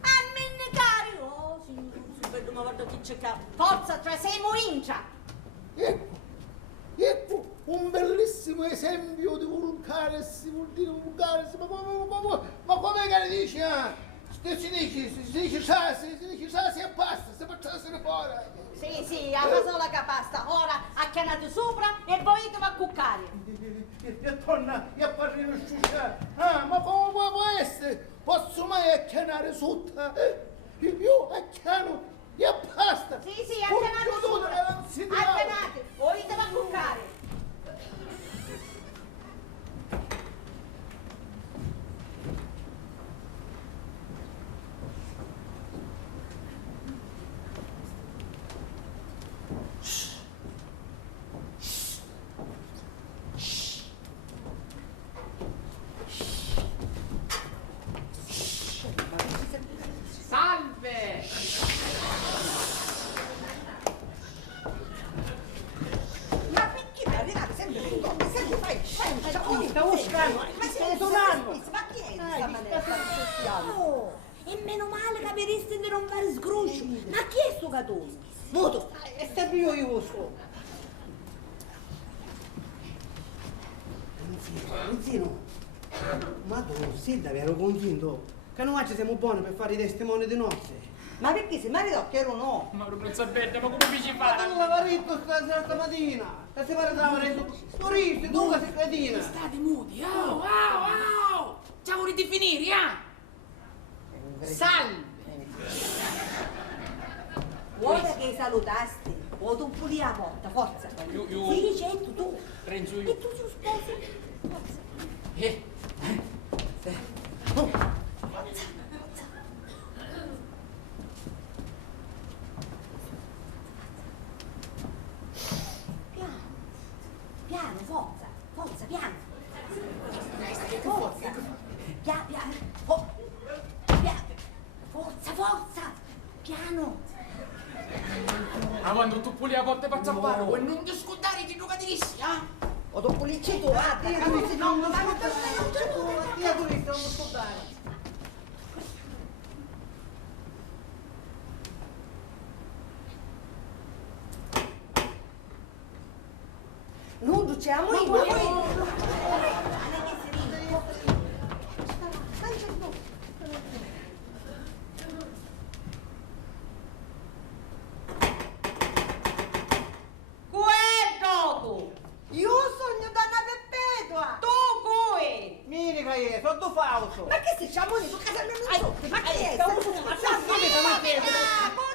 A mennecare! Oh, signore, si vede ma guarda chi c'è qua. Forza, cioè sei moincia! Ecco un bellissimo esempio di vulgares, vuol dire vulgares, ma come che ne dici? Si dice sassi e basta, si facciassero fuori. Sì, alla sola che basta. Ora acchianate sopra e voi va a cuccare. E torna e apparire sciusciare. Ma come può essere? Posso mai acchianare sotto? Io acchiano e basta. Sì, acchianate sopra. Acchianate, voi va a cuccare. Salve! Ma perché mi arrivate sempre con donne? Sempre fai un sciacquone, stavo strano, ma stai suonando? Ma chi è questa maniera? Oh, e meno male che avreste di non fare sgruscio. Ma chi è sto gatone? Moto, è sempre io lo so. Zino, ma tu sei davvero convinto che noi oggi siamo buoni per fare i testimoni di nozze? Ma perché se maritocchio ero no? Ma non sapete, ma come mi ci Ma fa? tu lavaretto stamattina, che si pare lavaretto turisti, tu che sei cretina. State muti, oh! Già volete finire, Salve! Vuole che salutasti? O tu puli la porta, forza. Io. Sì, certo, tu. Renzo, E tu sei sposo? Forza. Piano, forza, piano. Forza. Forza. Piano. Ma quando tu puli la porta faccia fare? E non ti scordare di giocatirissi, O tu pulisci tu, guarda. Io turisti non lo so dare. Non diciamo io. Io sogno Donna Perpetua! Tu cui? Miri che è, sono falso! Ma che siamo lì? Ma che è? Ma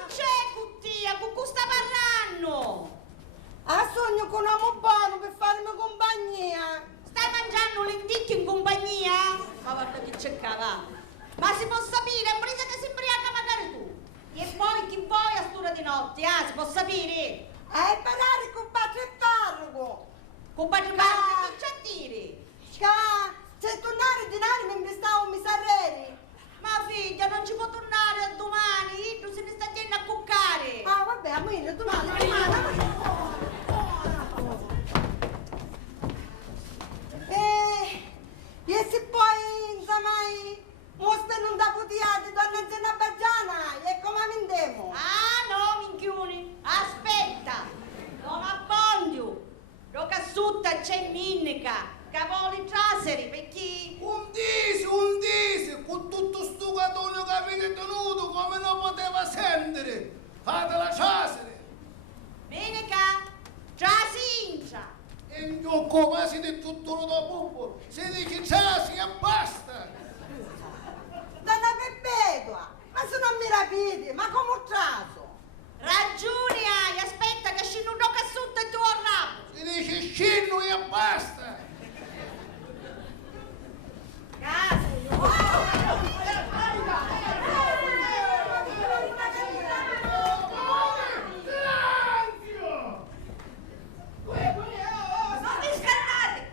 c'è cuttia, con cui sta parlando? Ah, sogno con un uomo buono per farmi compagnia! Stai mangiando lenticchie in compagnia? Ma guarda che cercava! Ma si può sapere, è presa che si imbriaca magari tu! E poi chi vuoi a stura di notte, si può sapere? A imparare con padre parroco! Con padre parroco, che c'è a dire? Se tornare a dinare mentre stavo mi sarreri! Ma figlia, non ci può tornare a domani, tu se ne sta andando a cuccare! Ah, vabbè, a me domani! E se poi, insomma, mostra non da putiate, donna Zena Baggiana, e come andiamo? Ah, no, minchioni, aspetta! Non abbondio! Lo cassutta c'è minnica! Cavoli traseri, perché? Un disi, con tutto sto catone che avete tenuto, come non poteva sentire. Fatela trasere. Menica, trasincia. E non come siete tutto da pupo, se dice trasi e basta. Donna Perpetua, ma se non mi rapite, ma come ho traso? Ragione hai, aspetta che scendo un cassutta e tu al ramo. Si dice scendo e basta.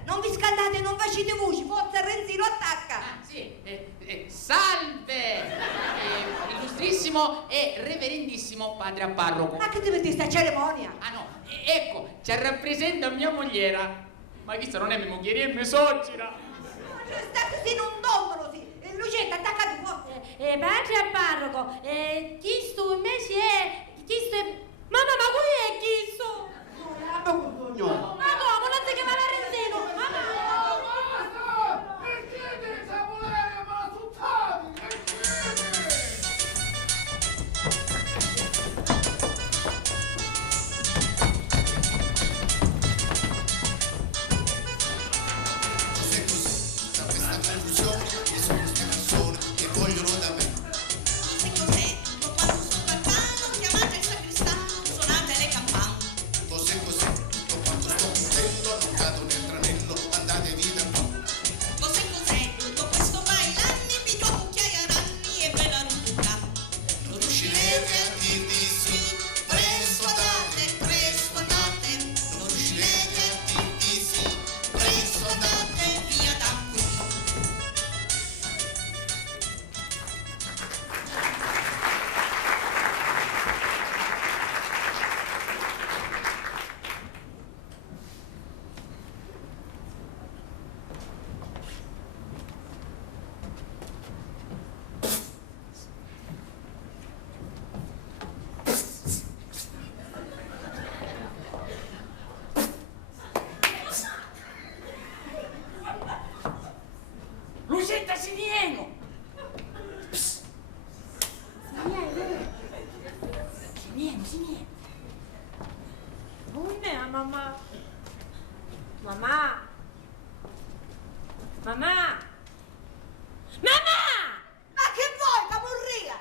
Non vi scaldate, non facete voci, forza Renzino attacca. Salve! Illustrissimo e reverendissimo padre a parroco. Ma che deve dire sta cerimonia? Ah no, ecco, ci rappresenta mia mogliera. Ma questa non è mia mogliera, è mia suocera. Sta così non dondolo, sì. Lucetta, attaccati forza. Padre a parroco, questo invece è... Mamma, ma qui è questo? Ma come? Non si chiama Renzino? Perché devi saponare ma tuttati? Cos'è così, da questa confusione, che sono queste persone che vogliono da me. Cos'è cos'è? Quando sto al palo, chiamate il sagrestano, suonate le campane. Cos'è così, tutto quanto sto mettendo, non cado nel tranello, andatevi da qua. Cos'è cos'è? Tutto questo bailanni, piglio cucchiaia ranni e ve la rubuca. Non riuscirete a dirvi sì, presto andate, non riuscirete a dirvi sì, presto andate. Via da qui. Lucetta Sinieno! Sinieno. Non è mamma. Mamma. Ma che vuoi, capurria?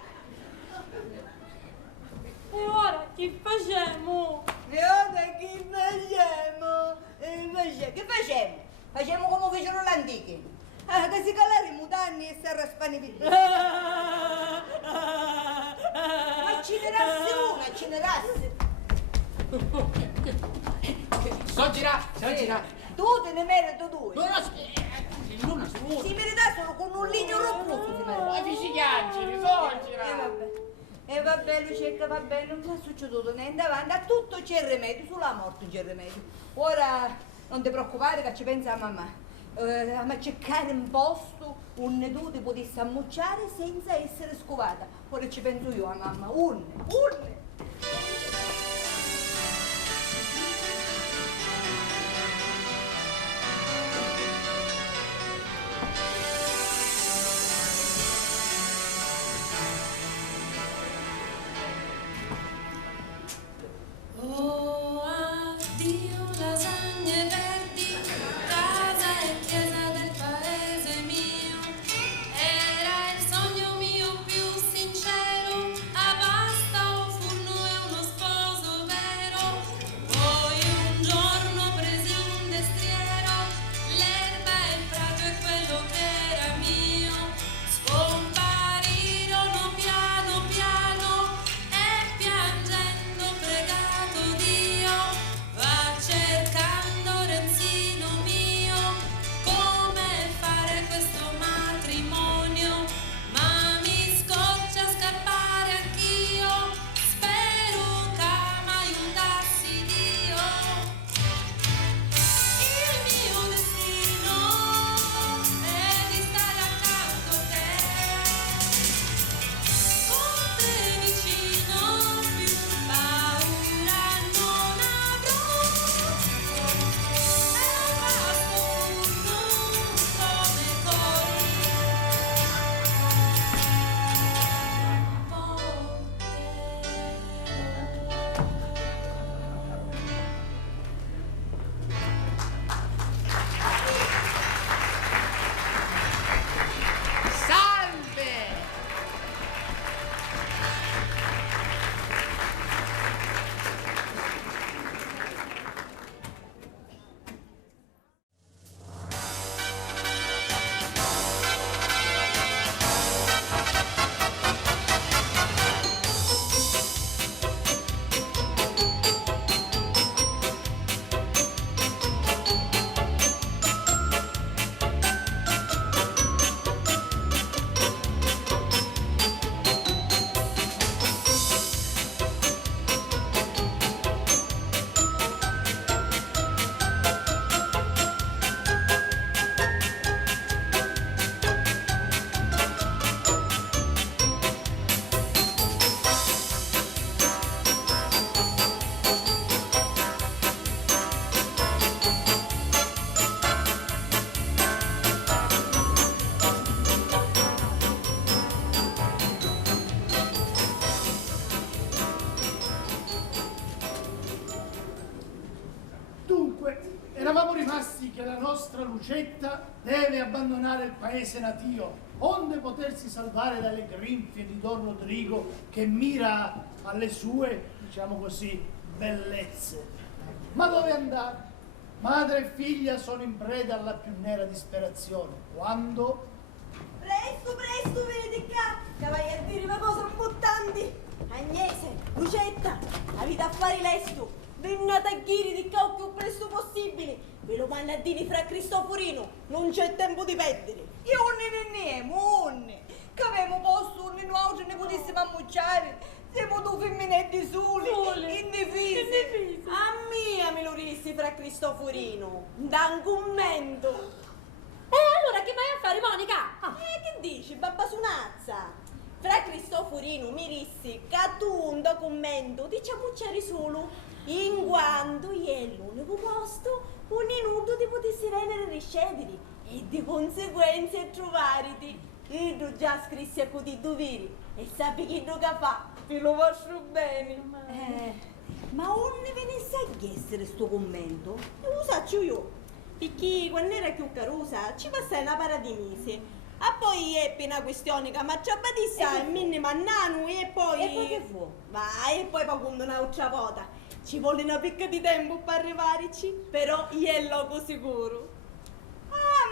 E ora che facciamo? E ora che facciamo? Che facciamo? Facciamo come fecero gli antichi. Che si calare i mutanni e si arraspani. Ma ce ne rassi una, ce ne rassi. So girare. Tu te ne merito due. No, l'una su uno. Si merita solo con un ligno robbusto. Si merita. Ma fisichiaggi, so girare. E vabbè, Lucetta, va bene, non mi è succeduto niente avanti, a tutto c'è il rimedio, sulla morte c'è il rimedio. Ora non ti preoccupare che ci pensa a mamma. A cercare un posto un tu ti potessi ammucciare senza essere scovata. Ora ci penso io a mamma, un. Dunque, eravamo rimasti che la nostra Lucetta deve abbandonare il paese natio, onde potersi salvare dalle grinfie di Don Rodrigo che mira alle sue, diciamo così, bellezze. Ma dove andare? Madre e figlia sono in preda alla più nera disperazione. Quando? Presto, presto, vedi qua! Cavalieri, ma cosa importanti! Agnese, Lucetta, avete affari lesto! Vennate a Ghiri di qua il più presto possibile! Ve lo vanno a dire fra Cristoforino, non c'è tempo di perdere! Io non ne veniamo, che avevamo posto un nuovo ne potessimo ammucciare! Siamo due femminetti soli, indifesi! A mia me lo rissi fra Cristoforino, da un commento! E allora che vai a fare, Monica? Che dici, babba sunazza? Fra Cristoforino mi rissi che tu un documento diciamo c'eri solo in quanto è l'unico posto un minuto ti potessi venire a ricevere e di conseguenza trovarti. E tu già scrissi a così doveri e sappi che tu che fa, te lo faccio bene. Ma non ne venisse a chiedere sto commento? Lo saccio io, perché quando era più carusa ci passai una para di mesi. E poi ebbe una questione che mi ci badissa e mi mannano e poi... E poi che fu? Ma e poi quando un'altra volta ci vuole una picca di tempo per arrivarci, però io è loco sicuro.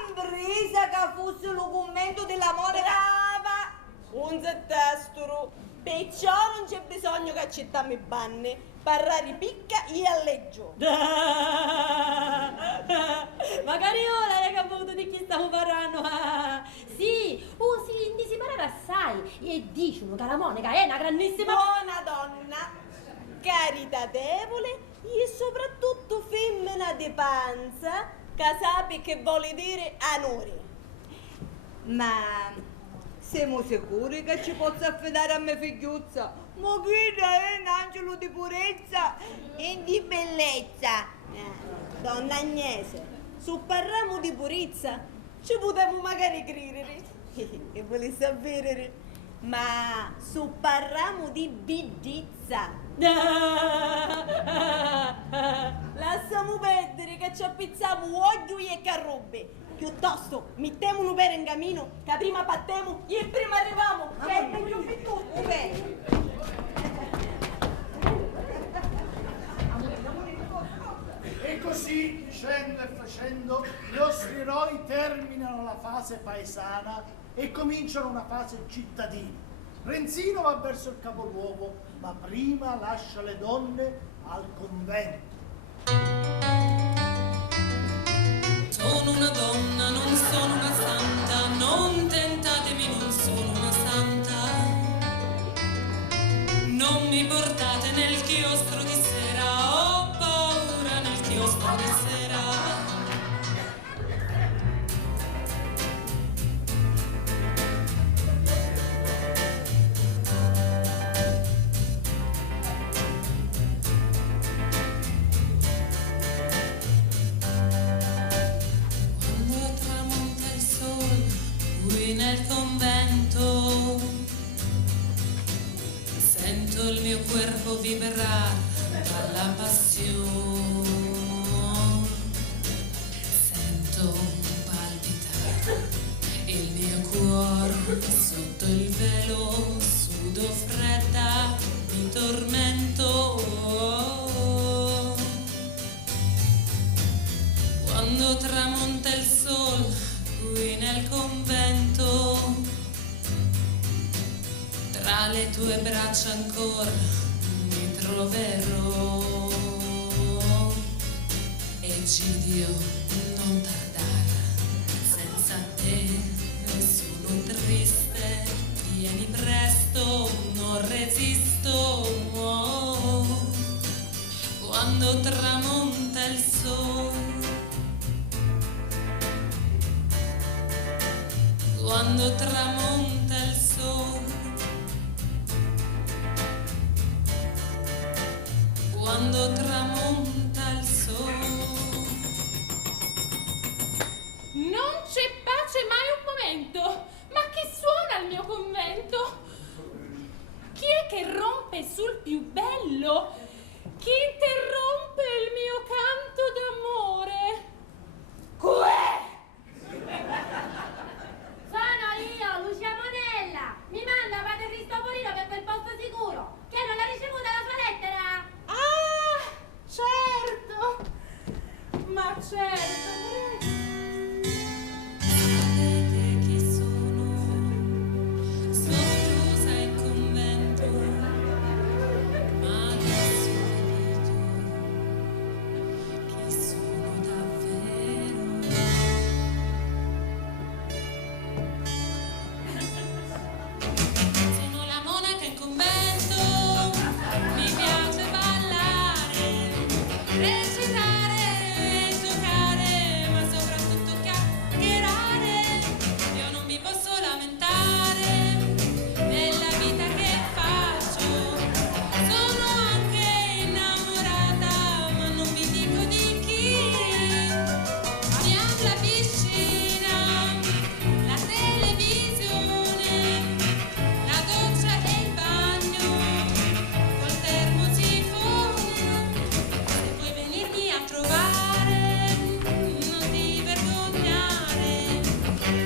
Ambrisa che fosse lo commento della Monica. Brava! Un testoro. Perciò non c'è bisogno che accettiamo i banni. Parlare picca e alleggio. Magari ora hai capito di chi stiamo parlando. Sì, si parla assai e dicono che la Monica è una grandissima... Buona donna, caritatevole e soprattutto femmina di panza, che sapi che vuole dire onore. Ma siamo sicuri che ci possa affidare a mia figliuzza? Ma che è un angelo di purezza e di bellezza? Donna Agnese, se parliamo di purezza, ci potremmo magari credere e volessi sapere, ma se parliamo di bellezza, lasciamo perdere che ci appizziamo olio e carrobbe. Piuttosto mettiamo un pere in cammino, che prima battiamo e prima arriviamo, che è meglio per tutti. E così, dicendo e facendo, i nostri eroi terminano la fase paesana e cominciano una fase cittadina. Renzino va verso il capoluogo, ma prima lascia le donne al convento. Sono una donna, non sono una santa, non tentatemi, non sono una santa. Non mi portate nel chiostro di sera, ho paura nel chiostro di sera. Nel convento sento il mio corpo vibrare dalla passione, sento palpitare il mio cuore sotto il velo, sudo fredda, mi tormento. Quando tramonta il sole qui nel convento, tra le tue braccia ancora mi troverò. Egidio, non tardare, senza te sono triste, vieni presto, non resisto. Quando tramonta il sole, quando tramonta il sole, quando tramonta il sole. Non c'è pace mai un momento. Ma che suona il mio convento? Chi è che rompe sul più bello? Chi interrompe il mio canto d'amore? Ma certo, Sapete chi sono? Sono chiusa in convento, ma adesso vi dico chi sono davvero. Sono la monaca in convento, mi piace ballare, recitare, giocare, ma soprattutto chiacchierare. Io non mi posso lamentare della vita che faccio. Sono anche innamorata, ma non vi dico di chi. Amiamo la piscina, la televisione, la doccia e il bagno, col termosifone. Se vuoi venirmi a trovare, non ti vergognare.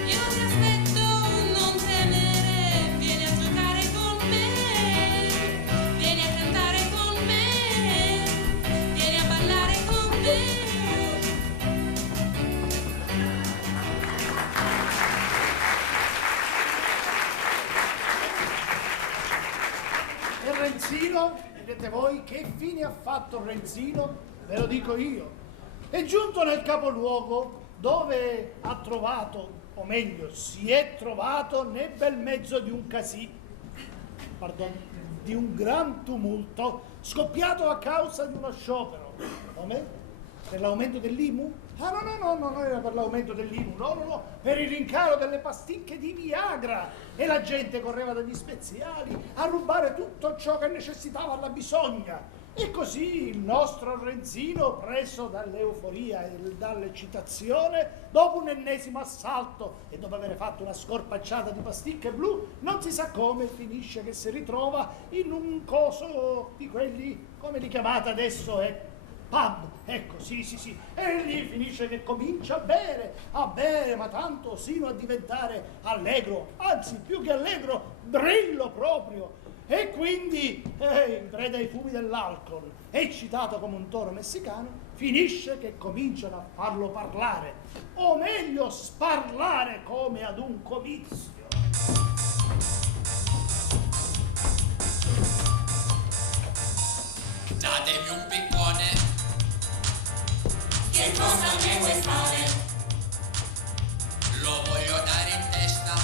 Io ti aspetto, non temere. Vieni a giocare con me, vieni a cantare con me, vieni a ballare con me. E Renzino? Vedete voi che fine ha fatto Renzino? Ve lo dico io. È giunto nel capoluogo dove ha trovato, o meglio, si è trovato nel bel mezzo di un di un gran tumulto scoppiato a causa di uno sciopero. Come? Per l'aumento dell'IMU? Ah no, non era per l'aumento dell'IMU, no, per il rincaro delle pasticche di Viagra. E la gente correva dagli speziali a rubare tutto ciò che necessitava alla bisogna. E così il nostro Renzino, preso dall'euforia e dall'eccitazione, dopo un ennesimo assalto e dopo aver fatto una scorpacciata di pasticche blu, non si sa come finisce che si ritrova in un coso di quelli, come li chiamate adesso, pub, ecco, sì, e lì finisce che comincia a bere, ma tanto sino a diventare allegro, anzi più che allegro, brillo proprio. E quindi, in preda ai fumi dell'alcol, eccitato come un toro messicano, finisce che cominciano a farlo parlare, o meglio sparlare come ad un comizio. Datemi un piccone. Che cosa ne vuoi fare? Lo voglio dare in testa a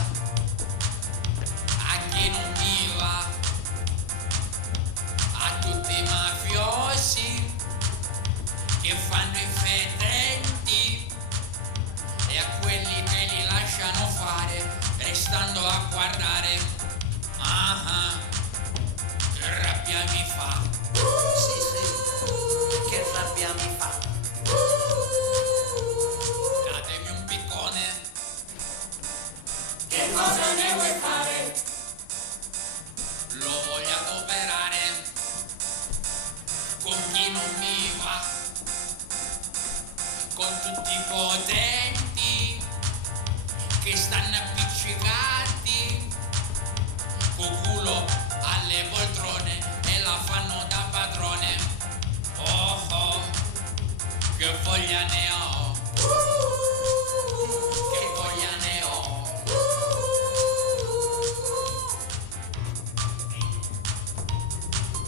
chi non mi va, a tutti i mafiosi che fanno i fedenti e a quelli che li lasciano fare restando a guardare. Ah, che rabbia mi fa. Sì, che rabbia mi fa. Datemi un piccone. Che cosa ne vuoi fare? Lo voglio adoperare con chi non mi va, con tutti i potenti che stanno appiccicati, col culo alle poltrone e la fanno da padrone. Oh, che voglia ne ho, che voglia ne ho.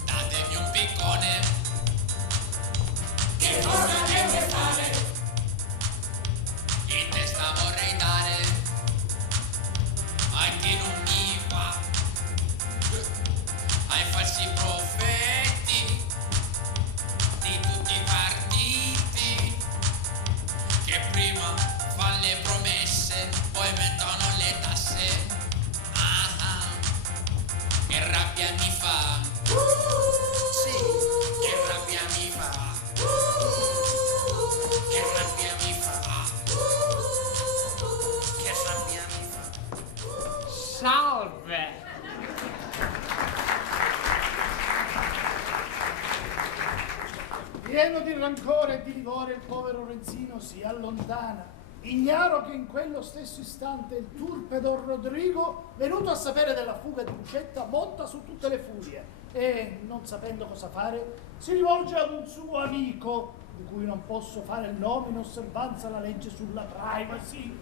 Datemi un piccone. Che cosa ne vuoi fare? In testa vorrei dare a chi non mi va, ai falsi profeti di tutti i partiti che prima fanno le promesse, poi mettono le tasse. Ah, che rabbia mi fa. Sì, Che rabbia mi fa. Che rabbia mi fa. che rabbia mi fa. Salve! Pieno di rancore e di livore, il povero Renzino si allontana, ignaro che in quello stesso istante il turpe Don Rodrigo, venuto a sapere della fuga di Lucetta, monta su tutte le furie e, non sapendo cosa fare, si rivolge ad un suo amico, di cui non posso fare il nome in osservanza alla legge sulla privacy.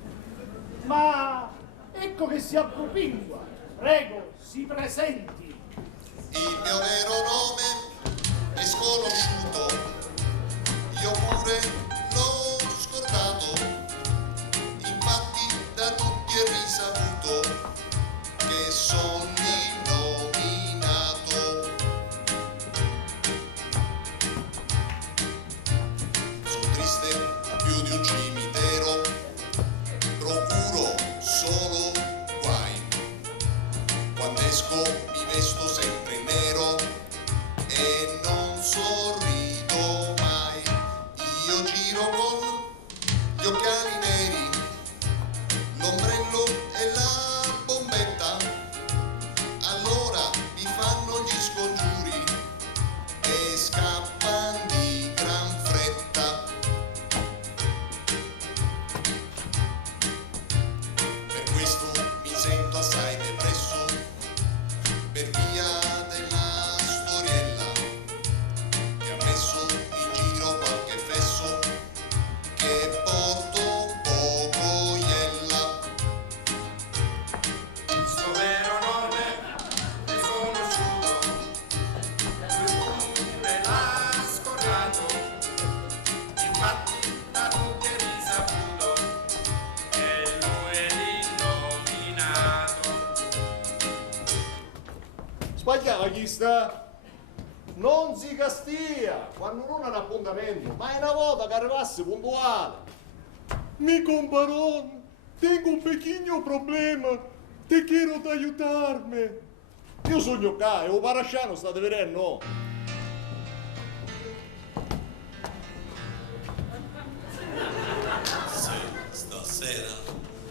Ma ecco che si appropingua. Prego, si presenti. Il mio vero nome è sconosciuto, io pure l'ho scordato, infatti da tutti è risaputo che sono innominato. Sono triste più di un cimitero, procuro solo guai. Quando esco mi vesto sempre in nero e non sorrido mai. Io giro con gli occhiali neri, l'ombrello e la bombetta. Allora mi fanno gli scongiuri e scappan di gran fretta. Per questo mi sento assai depresso, per via della storiella che ha messo in giro qualche fesso che porto poco iella. Il suo vero nome è sconosciuto, lui pure l'ha scordato, infatti da tutti è risaputo che lui è l'innominato. Sbagliava chi sta? Non si castiga quando non ha un appuntamento, ma è una volta che arrivasse puntuale. Mi comparón, tengo un pequeño problema, te quiero de aiutarmi. Io sogno qua e o parasciano state vedendo. Se stasera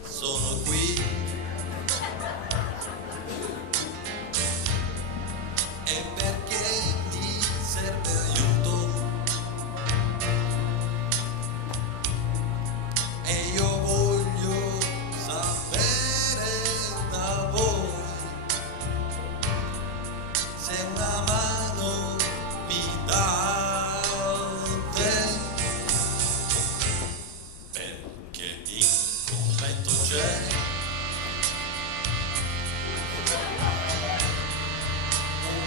sono qui è perché mi serve aiuto e io voglio sapere da voi se una mano mi date, perché in convento c'è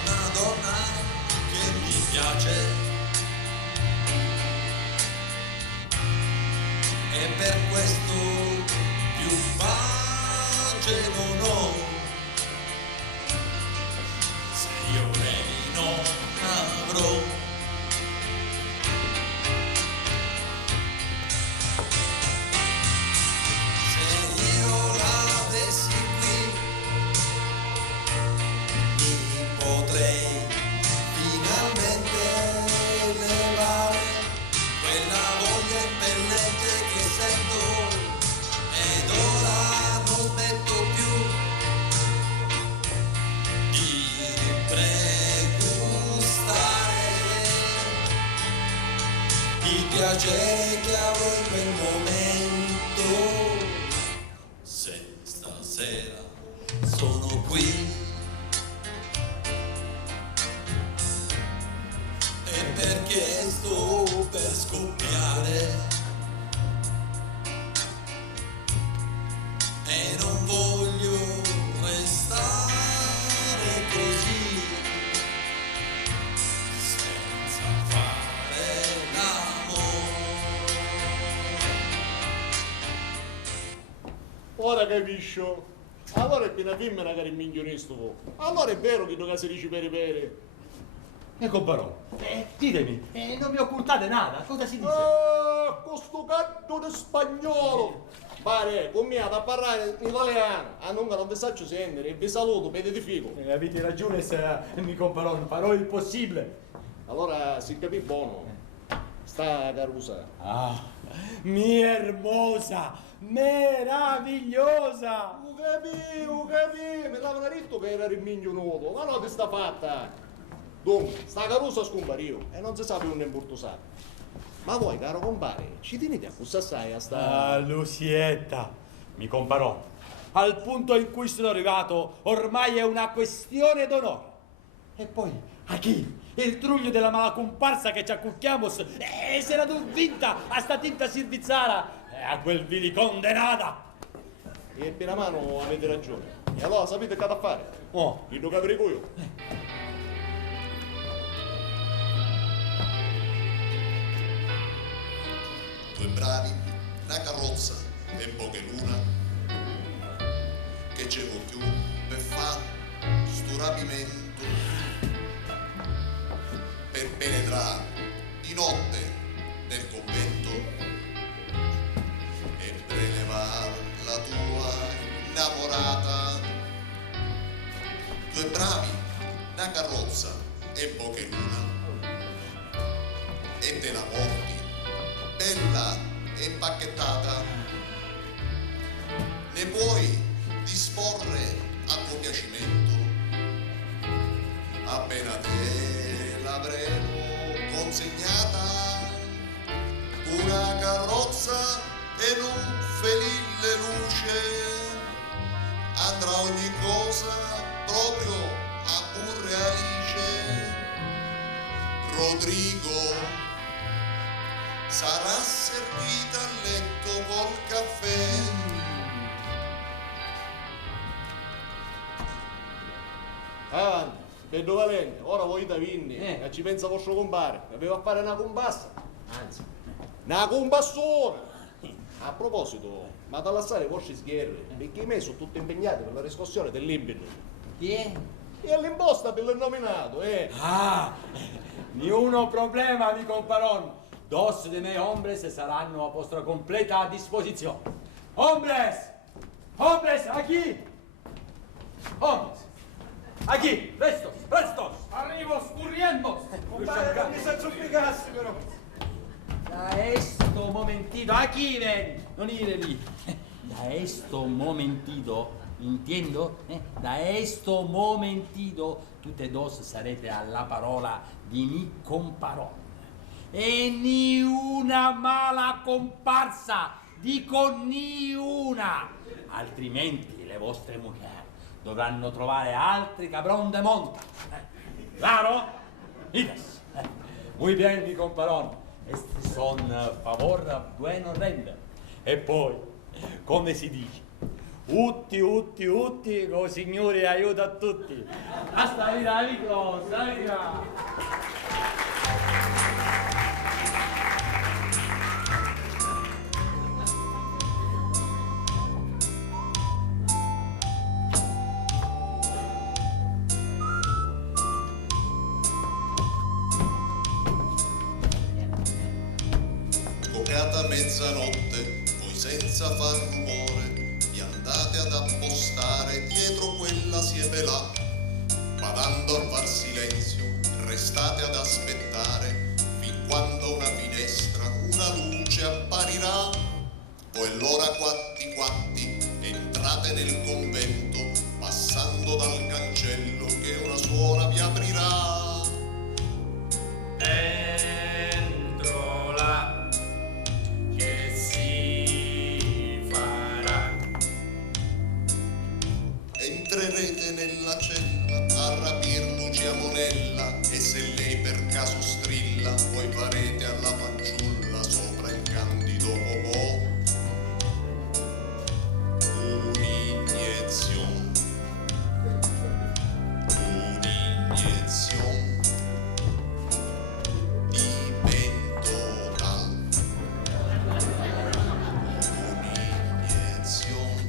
una donna che mi piace e per questo più pace non ho se io lei non avrò. Se io l'avessi qui mi potrei finalmente levare quella voglia impellente che sento ed ora non smetto più di pregustare il piacere che avrò in quel momento se stasera sono qui. E perché sto per scoppiare e non voglio restare così senza fare l'amore. Ora capisco. Allora è appena dimmela che eri minchionisto tu. Allora è vero che non si dice peri. Ecco però, ditemi, non mi occultate nada, cosa si dice? Questo gatto di spagnolo! Pare, con me da parlare in italiano, a non vi saccio sentire e vi saluto, vedete figo. Avete ragione, mi comparò, farò il possibile. Allora, si capì buono, sta Carusa. Ah, mia hermosa, meravigliosa! Ho capì, mi l'avevano detto che era il miglio nuovo, ma no, ti sta fatta. Dunque, sta Carusa scompariò e non si sa più un imburtosato. Ma voi, caro compare, ci tenete a cussare a sta... Ah, Lucietta, mi comparò. Al punto in cui sono arrivato, ormai è una questione d'onore. E poi, a chi? Il truglio della mala comparsa che ci accucchiamo e se la vinta a sta tinta servizzara a quel vili condenata. E per la mano avete ragione. E allora sapete che da fare? Oh, il lo caprico io. Due bravi, una carrozza e poche luna, che c'è più per fare sto rapimento, per penetrare di notte nel convento e prelevare la tua innamorata. Due bravi, una carrozza e poche luna, e te la porti bella e impacchettata, ne puoi disporre a tuo piacimento, appena te l'avremo consegnata, una carrozza e non felille luce, andrà ogni cosa proprio a burre Alice. Rodrigo sarà servita a letto col caffè. Avanti, Pedro Valente, ora voi da vinni, che ci pensa vostro compare, che aveva a fare una compassa. Anzi, una combassona. A proposito, ma da lasciare i vostri sgherri, perché i miei sono tutti impegnati per la riscossione dell'impeto. Chi è? E l'imposta per il nominato, Ah, ni uno problema, mi comparon. Dos de me hombres saranno a vostra completa disposizione. Hombres! Hombres, aquí! Hombres! Aquí, prestos, prestos! Arrivo, scurriendo! Compare, non mi senso piegarsi però. Da esto momentito, aquí ven, non ire lì. Da esto momentito, entiendo? Da esto momentito, tutte dos sarete alla parola di mi comparò. E ni una mala comparsa, dico ni una, altrimenti le vostre mujeres dovranno trovare altri cabron de monta. Claro? Ides. Muy bien, mi comparón. Este son favor bueno render. E poi, come si dice? Utti, utti, utti, con signore aiuta a tutti. Hasta vira, amigos, salga. Mezzanotte, voi senza far rumore vi andate ad appostare dietro quella siepe là, badando a far silenzio restate ad aspettare fin quando una finestra, una luce apparirà. Poi l'ora quatti quatti entrate nel convento, passando dal cancello che una suora vi aprirà. Dentro là entrerete nella cella a rapir Lucia Monella, e se lei per caso strilla voi farete alla fanciulla sopra il candido popò un'iniezione, un'iniezione di pentotal, un'iniezione.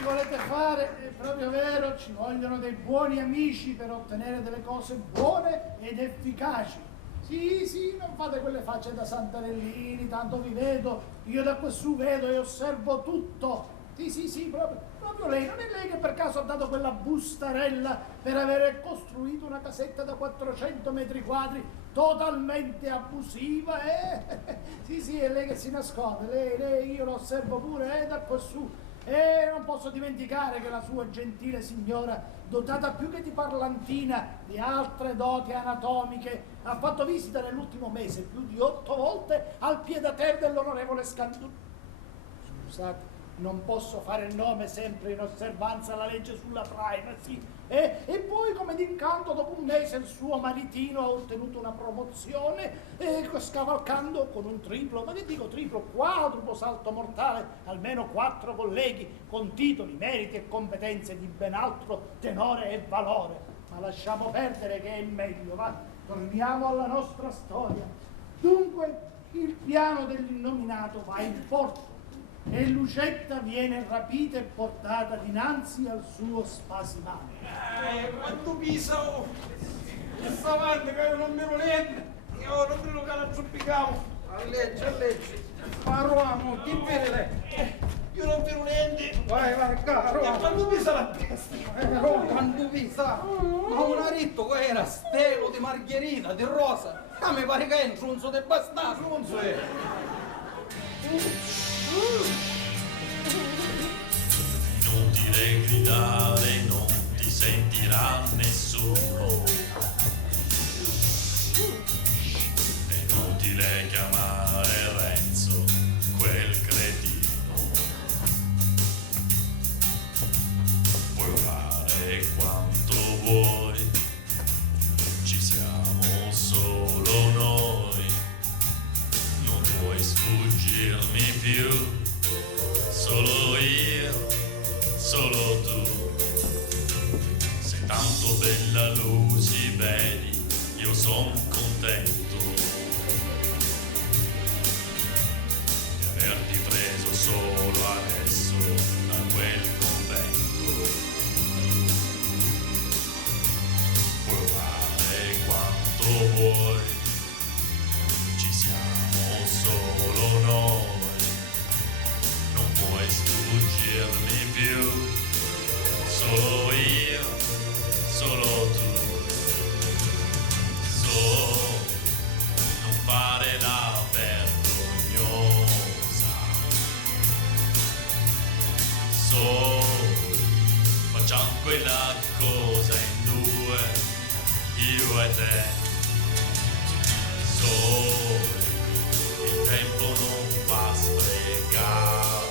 Volete fare, è proprio vero, ci vogliono dei buoni amici per ottenere delle cose buone ed efficaci. Sì, non fate quelle facce da santarellini, tanto vi vedo, io da quassù vedo e osservo tutto. Sì, proprio lei, non è lei che per caso ha dato quella bustarella per avere costruito una casetta da 400 metri quadri totalmente abusiva, Sì, è lei che si nasconde, lei, io lo osservo pure, da quassù. E non posso dimenticare che la sua gentile signora, dotata più che di parlantina, di altre doti anatomiche, ha fatto visita nell'ultimo mese più di 8 volte al pied-à-terre dell'onorevole Scandurri. Scusate, Non posso fare il nome sempre in osservanza alla legge sulla privacy. E poi, come d'incanto, dopo un mese il suo maritino ha ottenuto una promozione, scavalcando con un triplo, ma che dico triplo, quadruplo salto mortale, almeno 4 colleghi con titoli, meriti e competenze di ben altro tenore e valore. Ma lasciamo perdere che è meglio, va? Torniamo alla nostra storia. Dunque, il piano dell'innominato va in porto e Lucetta viene rapita e portata dinanzi al suo spasimante. Quanto pisa, questa avanti che io non mi volendo, io non credo che la zoppicavo. A legge. Parliamo, chi vede lei? Io non vedo niente. Vai, caro. Quanto pisa la testa? Quanto pisa? Ma un aritto che era stelo di margherita, di rosa. A me pare che è un frunzo di bastardo. Frunzo è. Inutile gridare, non ti sentirà nessuno. È inutile chiamare Renzo, quel cretino. Puoi fare quanto vuoi, ci siamo solo noi. Non puoi sfuggirmi più, solo io, solo tu. Sei tanto bella Lucy, vedi, io son contento di averti preso solo adesso da quel convento. Puoi fare quanto vuoi, ci siamo solo noi. Non puoi sfuggirmi più, solo io, solo tu. Non fare la vergognosa. Facciamo quella cosa in due, io e te. Il tempo non va sprecato.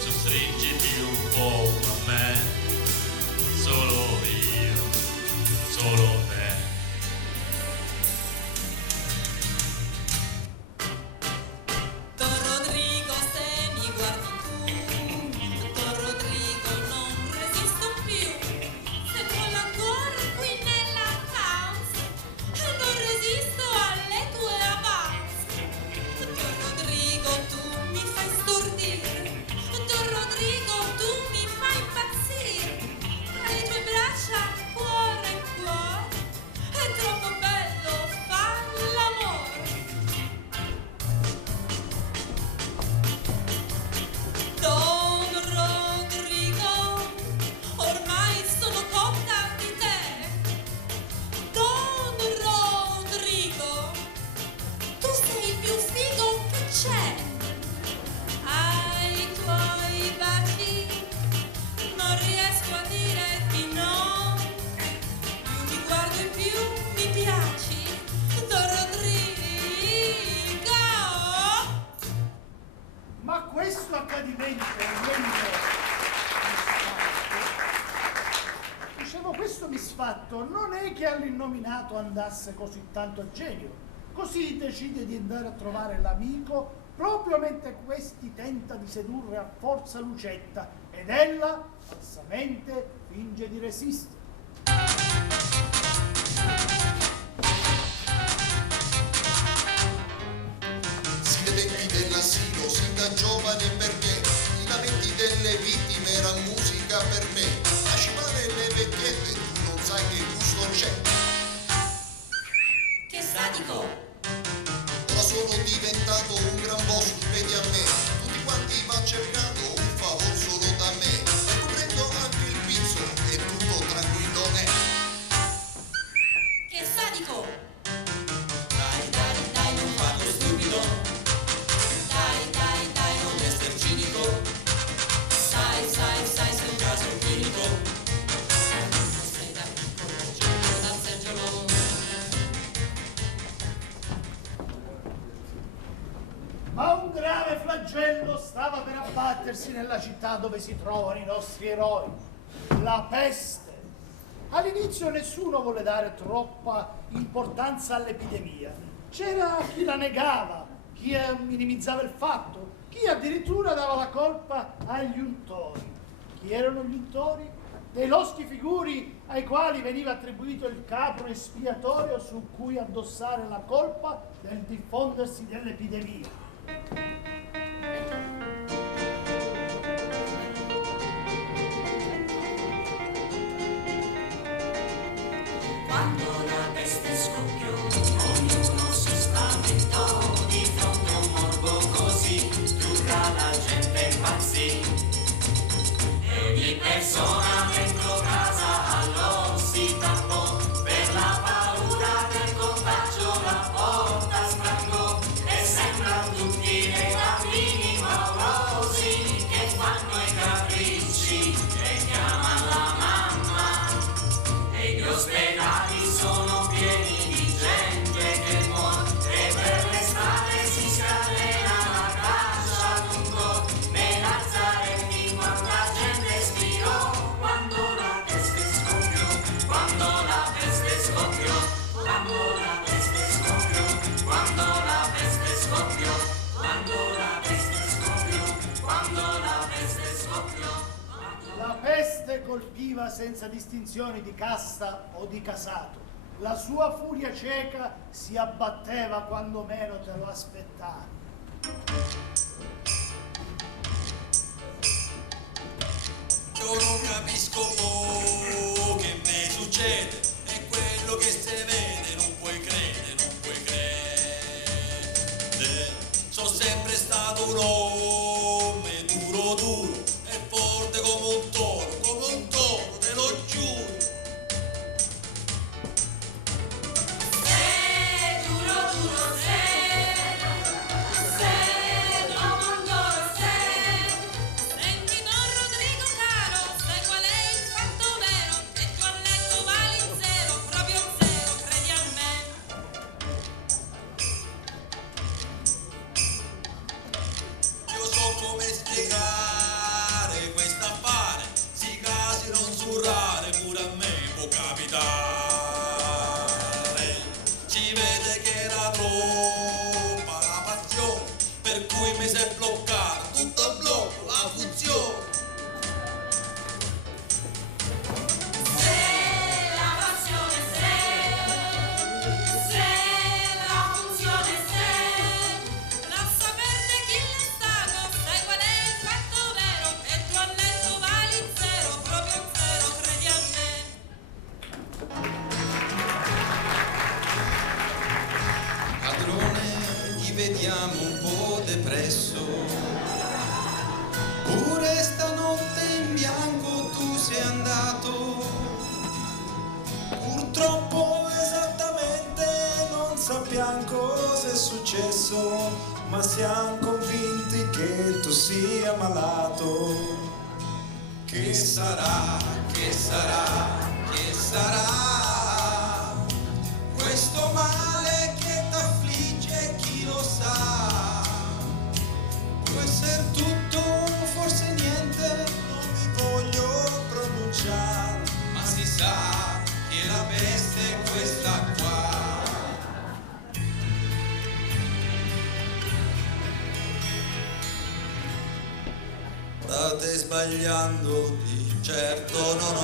Tu stringiti un po' a me, solo io, solo te. Don Rodrigo, se mi guardi tu, Don Rodrigo, non resisto più. Se vuoi ancora qui nella house, non resisto alle tue avance. Don Rodrigo, tu mi fai stordire. Don Rodrigo, tu mi fai impazzire. Tra le tue braccia, cuore, è troppo bello far l'amore. Don Rodrigo, ormai sono cotta di te. Don Rodrigo, tu sei il più figo che c'è. Ai tuoi baci non riesco a dire di no. Più mi guardo e più mi piaci, Don Rodrigo. Ma questo accadimento, dicevo, questo misfatto non è che all'innominato andasse così tanto a genio. Così decide di andare a trovare l'amico proprio mentre questi tenta di sedurre a forza Lucetta ed ella falsamente finge di resistere. Si lamenti dell'asilo sin da giovane perché i lamenti delle vittime eran musica per me. Lasci fare le vecchiette, tu non sai che gusto c'è. Che sadico! Ora sono diventato un gran boss, vedi a me. Tutti quanti va cercando un favor solo da me. E coprendo anche il pizzo e tutto tranquillone. Che sadico! Dai, non farlo stupido. Dai, Non essere cinico. sai, Sei un caso clinico. sei da piccolo, gioco da Sergio Longo. abbattersi nella città dove si trovano i nostri eroi, la peste. All'inizio nessuno volle dare troppa importanza all'epidemia. C'era chi la negava, chi minimizzava il fatto, chi addirittura dava la colpa agli untori. Chi erano gli untori? Dei loschi figuri ai quali veniva attribuito il capro espiatorio su cui addossare la colpa del diffondersi dell'epidemia. Quando la peste scoppiò, ognuno si spaventò di fronte a un morbo così, tutta la gente impazzì. E ogni persona dentro casa allora si tappò, per la paura del contagio la porta sprangò, e sembrano tutti dei bambini paurosi che fanno i capricci e chiamano la mamma, e gli ospedali sono pieni di gente che muore, e per le strade si scatena la caccia lungo, nei lazzaretti quanta gente spirò, quando la peste scoppiò, quando la peste scoppiò, quando la peste scoppiò, quando la peste scoppiò, quando la peste scoppiò, quando la peste scoppiò. La peste colpiva senza distinzioni di casta o di casato. La sua furia cieca si abbatteva quando meno te lo aspettavi. Io non capisco che mi succede, è quello che si vede, non puoi credere, non puoi credere. Sono sempre stato un uomo duro duro e forte come un toro, te lo giuro. Sei duro duro, sei come un toro, sei. Senti Don Rodrigo caro, sai qual è il fatto vero? Che tu a letto vali zero, proprio zero, credi a me. Io so come spiegare questo affare, sti casi non surrare, pure a me può capitare. Si vede che era troppa la passione, per cui mi si è bloccata tutto il blocco, la funzione. Se la passione, se la funzione, se Lascia perdere chi l'è stato, sai qual è il fatto vero? Che tu a letto vali zero, proprio zero, credi a me. Padrone, ti vediamo un po' depresso, pure stanotte in bianco tu sei andato. Purtroppo esattamente non sappiamo cosa è successo, ma siamo convinti che tu sia malato. Che sarà, che sarà, che sarà questo male che t'affligge, chi lo sa? Può essere tutto, forse niente, non mi voglio pronunciare, ma si sa che la peste è questa qua. State sbagliando, di certo non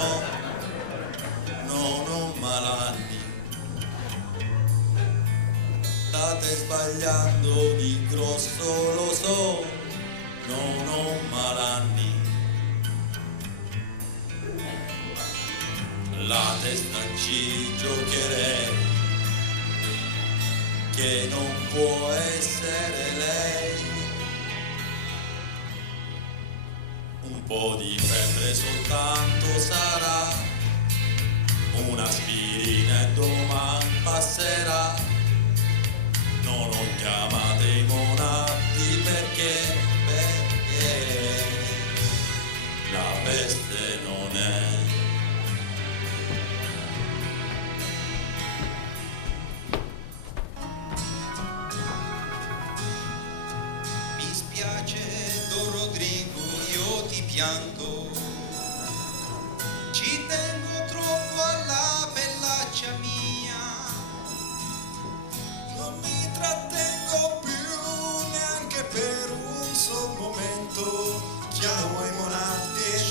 ho malanni. State sbagliando, di grosso lo so, non ho malanni. La testa ci giocherei, che non può essere lei. Un po' di febbre soltanto sarà, un'aspirina e domani passerà. Non ho chiamato i monatti perché la peste non è. Mi spiace Don Rodrigo,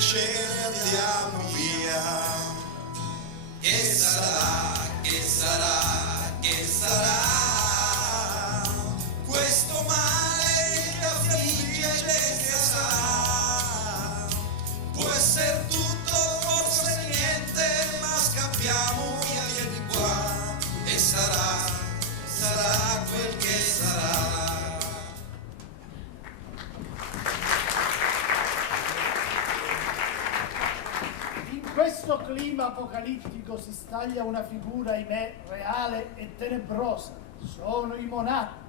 ce ne andiamo via. Che sarà, che sarà, che sarà questo male che affligge che sarà? Può essere tutto, forse niente, ma scappiamo via di qua e sarà, sarà quel che sarà. In questo clima apocalittico si staglia una figura, ahimè, reale e tenebrosa. Sono i monatti,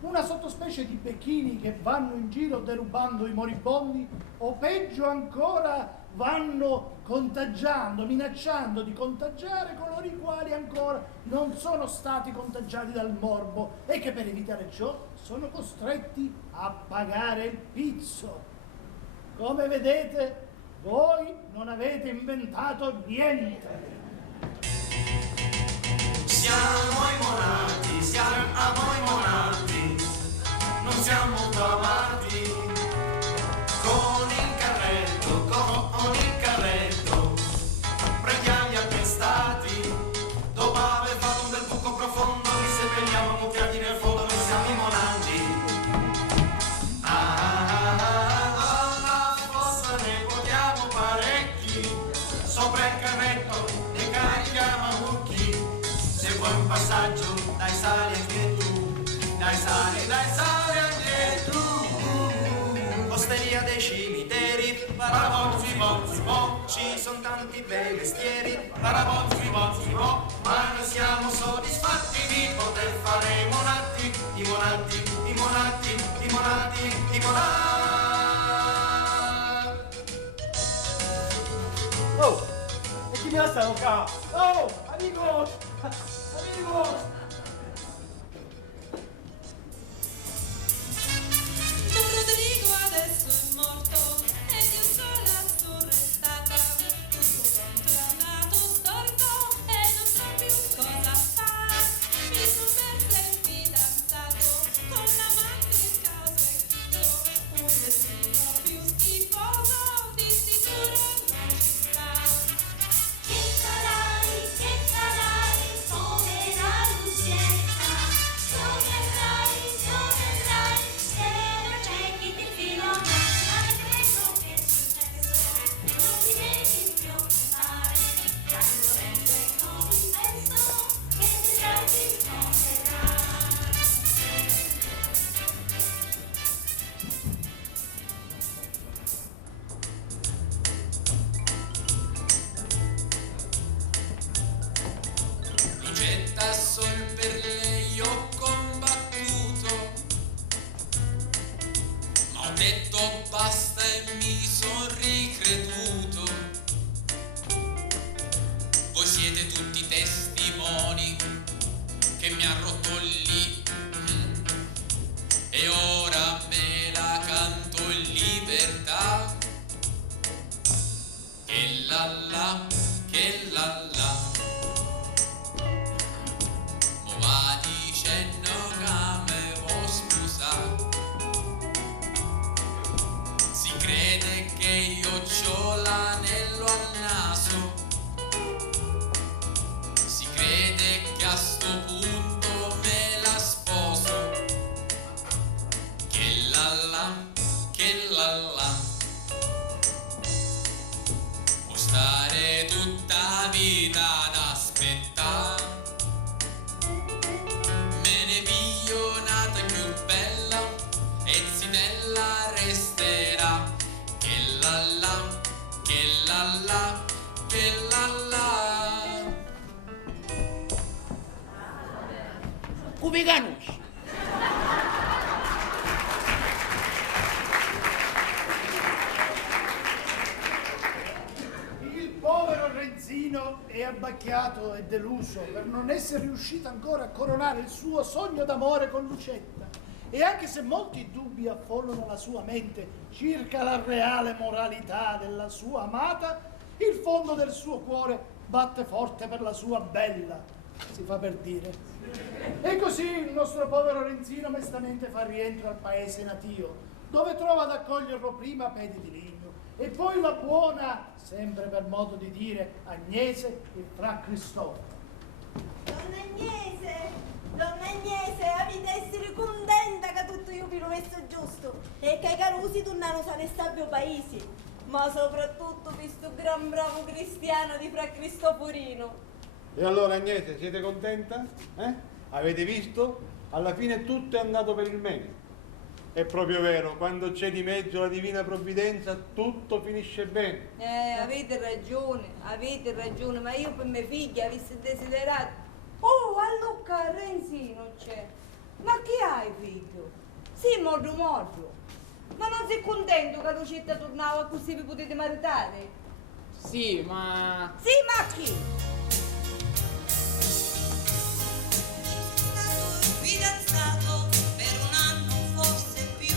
una sottospecie di becchini che vanno in giro derubando i moribondi o peggio ancora vanno contagiando, minacciando di contagiare coloro i quali ancora non sono stati contagiati dal morbo e che per evitare ciò sono costretti a pagare il pizzo. Come vedete, voi non avete inventato niente. Siamo i monati, siamo a voi monati, non siamo molto amati. Con il carretto, prendiamo gli attestati. Dopo aver fatto un bel buco profondo, li seppelliamo mucchiati nel fondo, noi siamo i monati. Alla fossa ne portiamo parecchi, sopra il carretto ne carichiamo a mucchi. Se vuoi un passaggio, dai sali anche tu, dai sali anche tu. Osteria dei cimiteri, parabonzi, bonzi, bo, ci sono tanti bei mestieri, parabonzi, bonzi, bo, ma noi siamo soddisfatti di poter fare i monatti, i monatti, i monatti, i monatti, i monatti. Oh, e chi me la sta qua? Oh, amigos, amigos. Don Rodrigo adesso è morto ed io sola sono restata, tutto controllato, storto e non so più cosa fare. Mi sono persa il fidanzato con l'amante in casa e chiuso, un destino più schifoso di sicuro non ci sta. Che farai, povera Lucietta? Dove andrai, se non c'è chi ti filo? Ma credo che successo non ti devi preoccupare, tanto rende confesso che vedrai ti risponderà. Lucetta sol per lei ho combattuto, ma ho detto basta e mi son ricreduto. Voi siete tutti testimoni che mi ha rotto lì, e ora me la canto in libertà. Che la la, che la la. Mo va dicendo che me vuoi scusare. Si crede che io c'ho l'anello al naso, si crede che a sto punto me la sposo. Che la la, che la la. Può stare tutta vita ad aspettare, me ne piglio un'altra più bella e zinella resterà. Che la la, che la la, che la la. Come conosci? Il povero Renzino è abbacchiato e deluso per non essere riuscito ancora a coronare il suo sogno d'amore con Lucetta. E anche se molti dubbi affollano la sua mente circa la reale moralità della sua amata, il fondo del suo cuore batte forte per la sua bella, si fa per dire. E così il nostro povero Renzino mestamente fa rientro al paese natio, dove trova ad accoglierlo prima Pedi di Ligno E poi la buona, sempre per modo di dire, Agnese e Fra Cristoforo. Donna Agnese, avete essere contenta che tutto io vi l'ho messo giusto e che i carusi tornano sani e stabili paesi, ma soprattutto questo gran bravo cristiano di Fra Cristoforino. E allora Agnese, siete contenta? Avete visto? Alla fine tutto è andato per il meglio. È proprio vero, quando c'è di mezzo la divina provvidenza tutto finisce bene. Avete ragione, ma io per mia figlia avessi desiderato. Oh, a Lucca Renzino c'è. Ma chi hai figlio? Sì, morto. Ma non sei contento che Lucetta tornava così vi potete maritare? Sì, ma... Sì, ma chi? Fidanzato per un anno, forse più,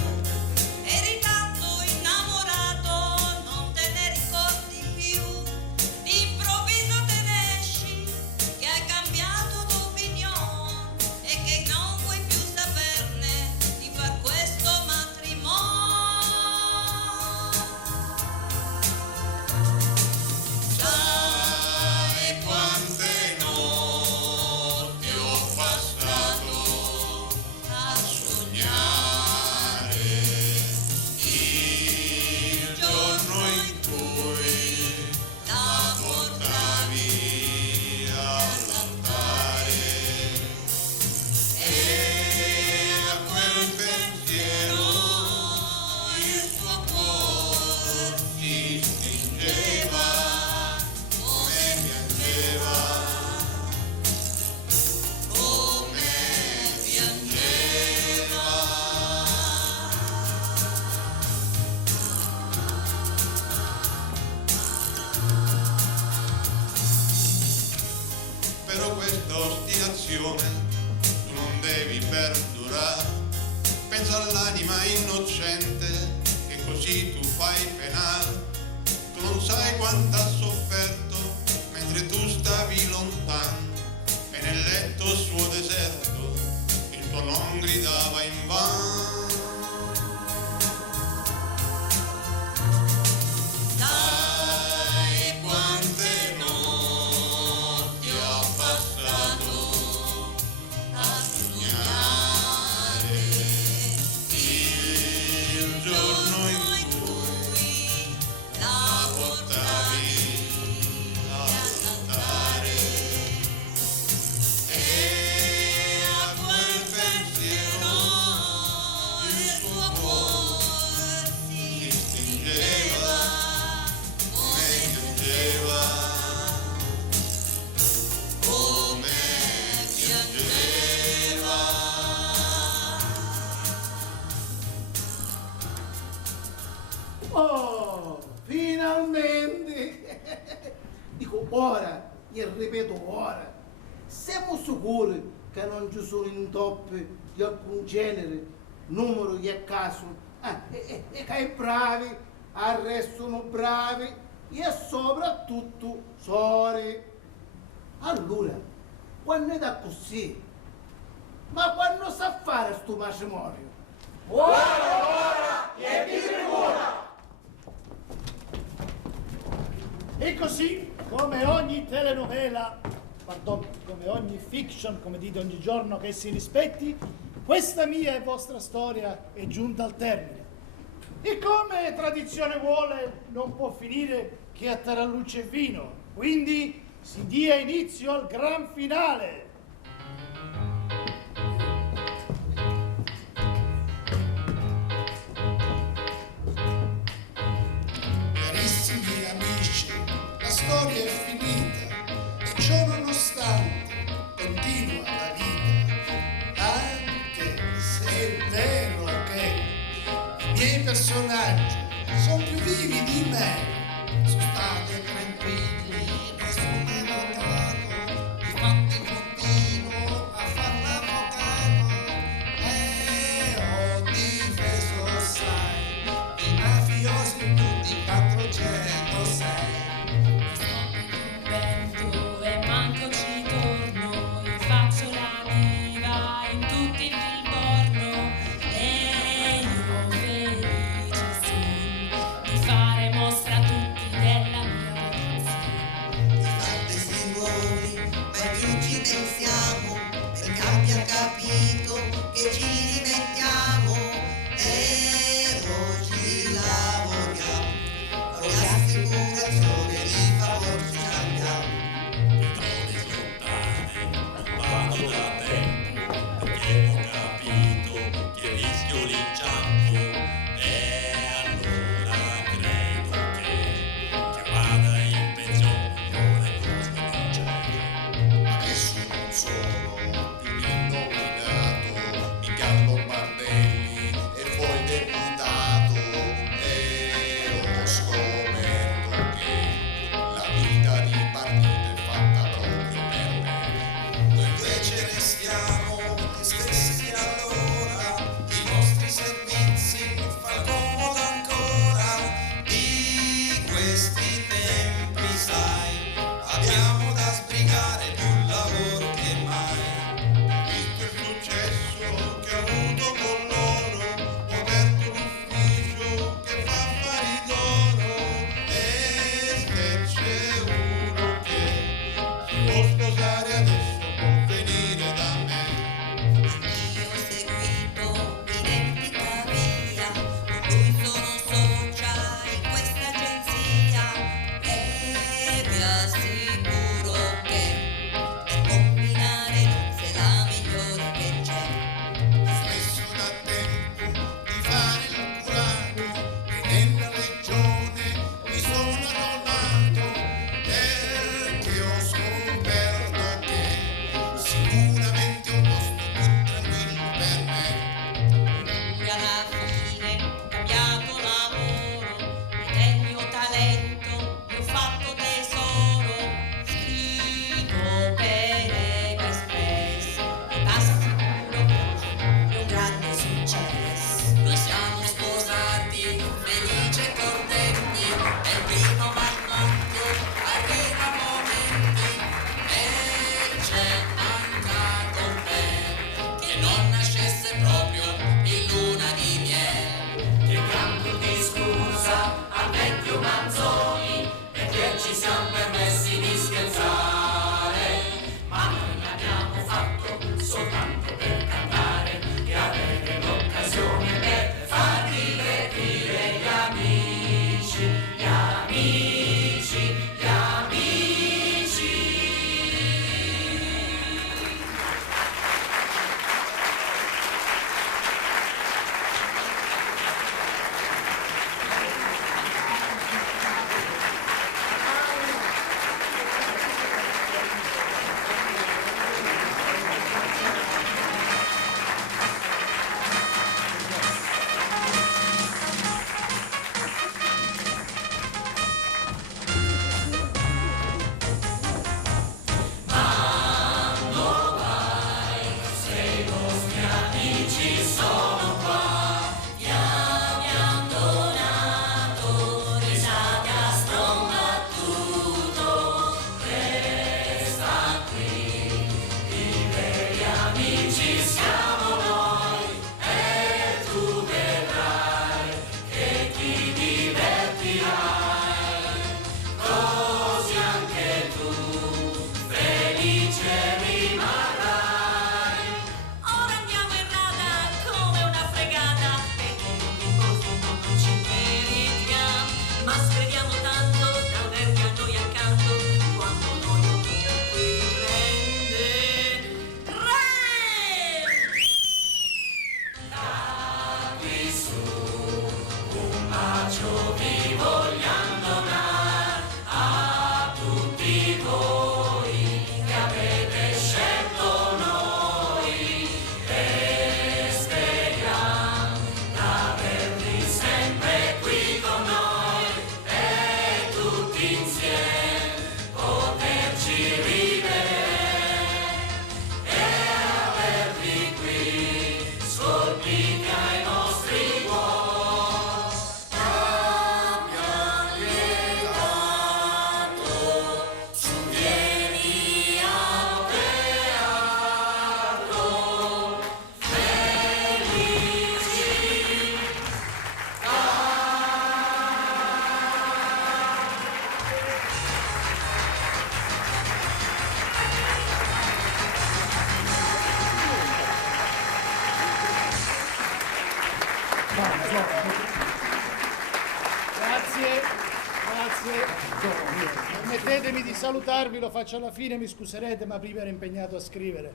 eri tanto innamorato, non te ne ricordi più. D'improvviso te ne esci, che hai cambiato d'opinione e che non vuoi più saperne di far questo matrimonio. Sai quante notti ho passato a sognare il giorno in cui la portavi all'altare e a quel pensiero il tuo cuore ti stringeva come piangeva, come piangeva. Però questa ostinazione tu non devi perdurare, pensa all'anima innocente che così tu fai penare. Tu non sai quanto ha sofferto mentre tu stavi lontano e nel letto suo deserto il tuo nome gridava invano. Sai quante notti ho passato a sognare il giorno in cui la portavi all'altare e a quel pensiero il tuo cuore si stringeva come piangeva, come piangeva. Oh, finalmente! Dico ora, e ripeto ora, siamo sicuri che non ci sono intoppi di alcun genere, numero di a caso, e che i bravi arrestano bravi e soprattutto sori. Allora, quando è da così, ma quando sa fare sto matrimonio? E così, come ogni telenovela, come ogni fiction, come dite ogni giorno che si rispetti, questa mia e vostra storia è giunta al termine. E come tradizione vuole, non può finire che a tarallucce e vino. Quindi si dia inizio al gran finale. Carissimi amici, la storia è finita e ciò nonostante continua la vita, anche se è vero che i miei personaggi sono più vivi di me. State tranquilli, nessuno è notato, infatti continuo a far l'avvocato e ho difeso, sai, i mafiosi tutti 406. Vento e manco ci torno, io faccio la diva in tutti il Vilborno e io felice sì di fare mostre questi tempi, sai, abbiamo da sbrigare più lavoro che mai. Visto il successo che ho avuto con loro, ho aperto un ufficio che fa affari d'oro. E se c'è uno che si può sposare adesso può venire da me. Io ho seguito l'identità via, con lui sono socia in questa agenzia e vi assicuro che per combinare non sei la migliore che c'è. Ho smesso da tempo di fare il curato e nella regione mi sono arruolato perché ho scoperto che sicuramente è un posto più tranquillo per me. E alla fine ho cambiato lavoro e del mio talento mi ho fatto tesoro. Scrivo per Eva Express e basta sicuro è un grande successo. Noi siamo sposati, felici e contenti, è il primo matrimonio, arriva momenti, e c'è mancato un bel, che non nascesse proprio in luna di miele. Chiediamo di scusa al vecchio Manzoni perché ci siamo permessi di scherzare, ma noi l'abbiamo fatto soltanto per cantare e avere l'occasione per far divertire gli amici, gli amici, gli amici. Quando vai, se i nostri amici sono qua, ti abbiamo donato risate a strombattuto. Resta qui, i veri amici siamo noi, e tu vedrai che ti divertirai, così anche tu felice rimarrai. Ora andiamo in rada come una fregata, perché in fondo non ci meritiamo, ma speriamo tanto d'averti a noi accanto quando noi qui prende Da qui su un bacio vi vogliamo donare a tutti voi che avete scelto noi, e speriamo d'avervi sempre qui con noi e tutti insieme poterci rivedere e avervi qui scolpiti ai nostri cuori. Cambia lietato, su vieni al teatro, felici. Grazie, grazie. Permettetemi di salutarvi, lo faccio alla fine, mi scuserete, ma prima ero impegnato a scrivere.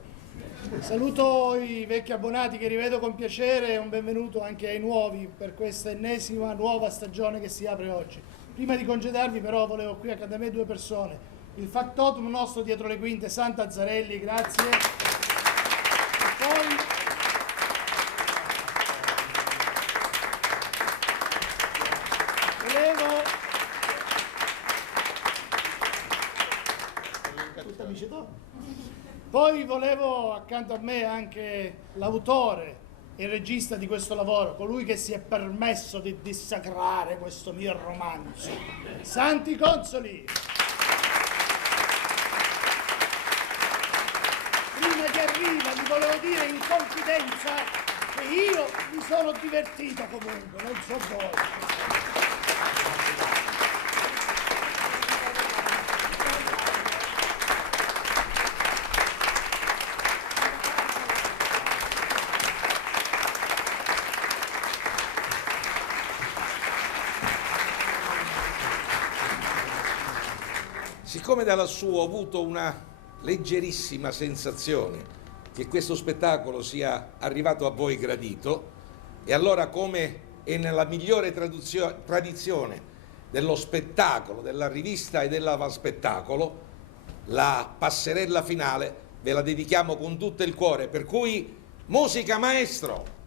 Saluto i vecchi abbonati che rivedo con piacere e un benvenuto anche ai nuovi per questa ennesima nuova stagione che si apre oggi. Prima di congedarvi però volevo qui accanto a me due persone. Il factotum nostro dietro le quinte, Santa Zarelli, grazie. E poi volevo... Tutta amici tu? Poi volevo accanto a me anche l'autore il regista di questo lavoro, colui che si è permesso di dissacrare questo mio romanzo, Santi Consoli. Prima che arriva vi volevo dire in confidenza che io mi sono divertito comunque, non so voi. Siccome da lassù ho avuto una leggerissima sensazione che questo spettacolo sia arrivato a voi gradito, e allora, come è nella migliore tradizione dello spettacolo, della rivista e dell'avanspettacolo, la passerella finale ve la dedichiamo con tutto il cuore, per cui musica, maestro!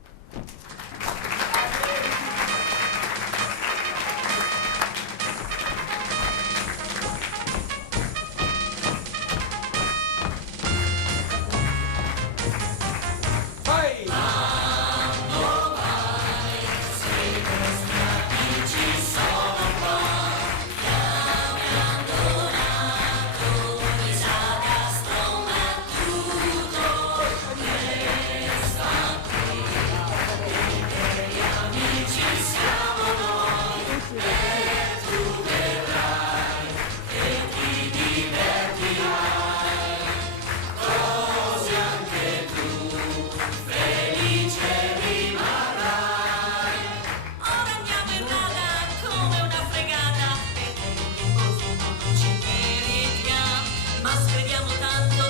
Ma speriamo tanto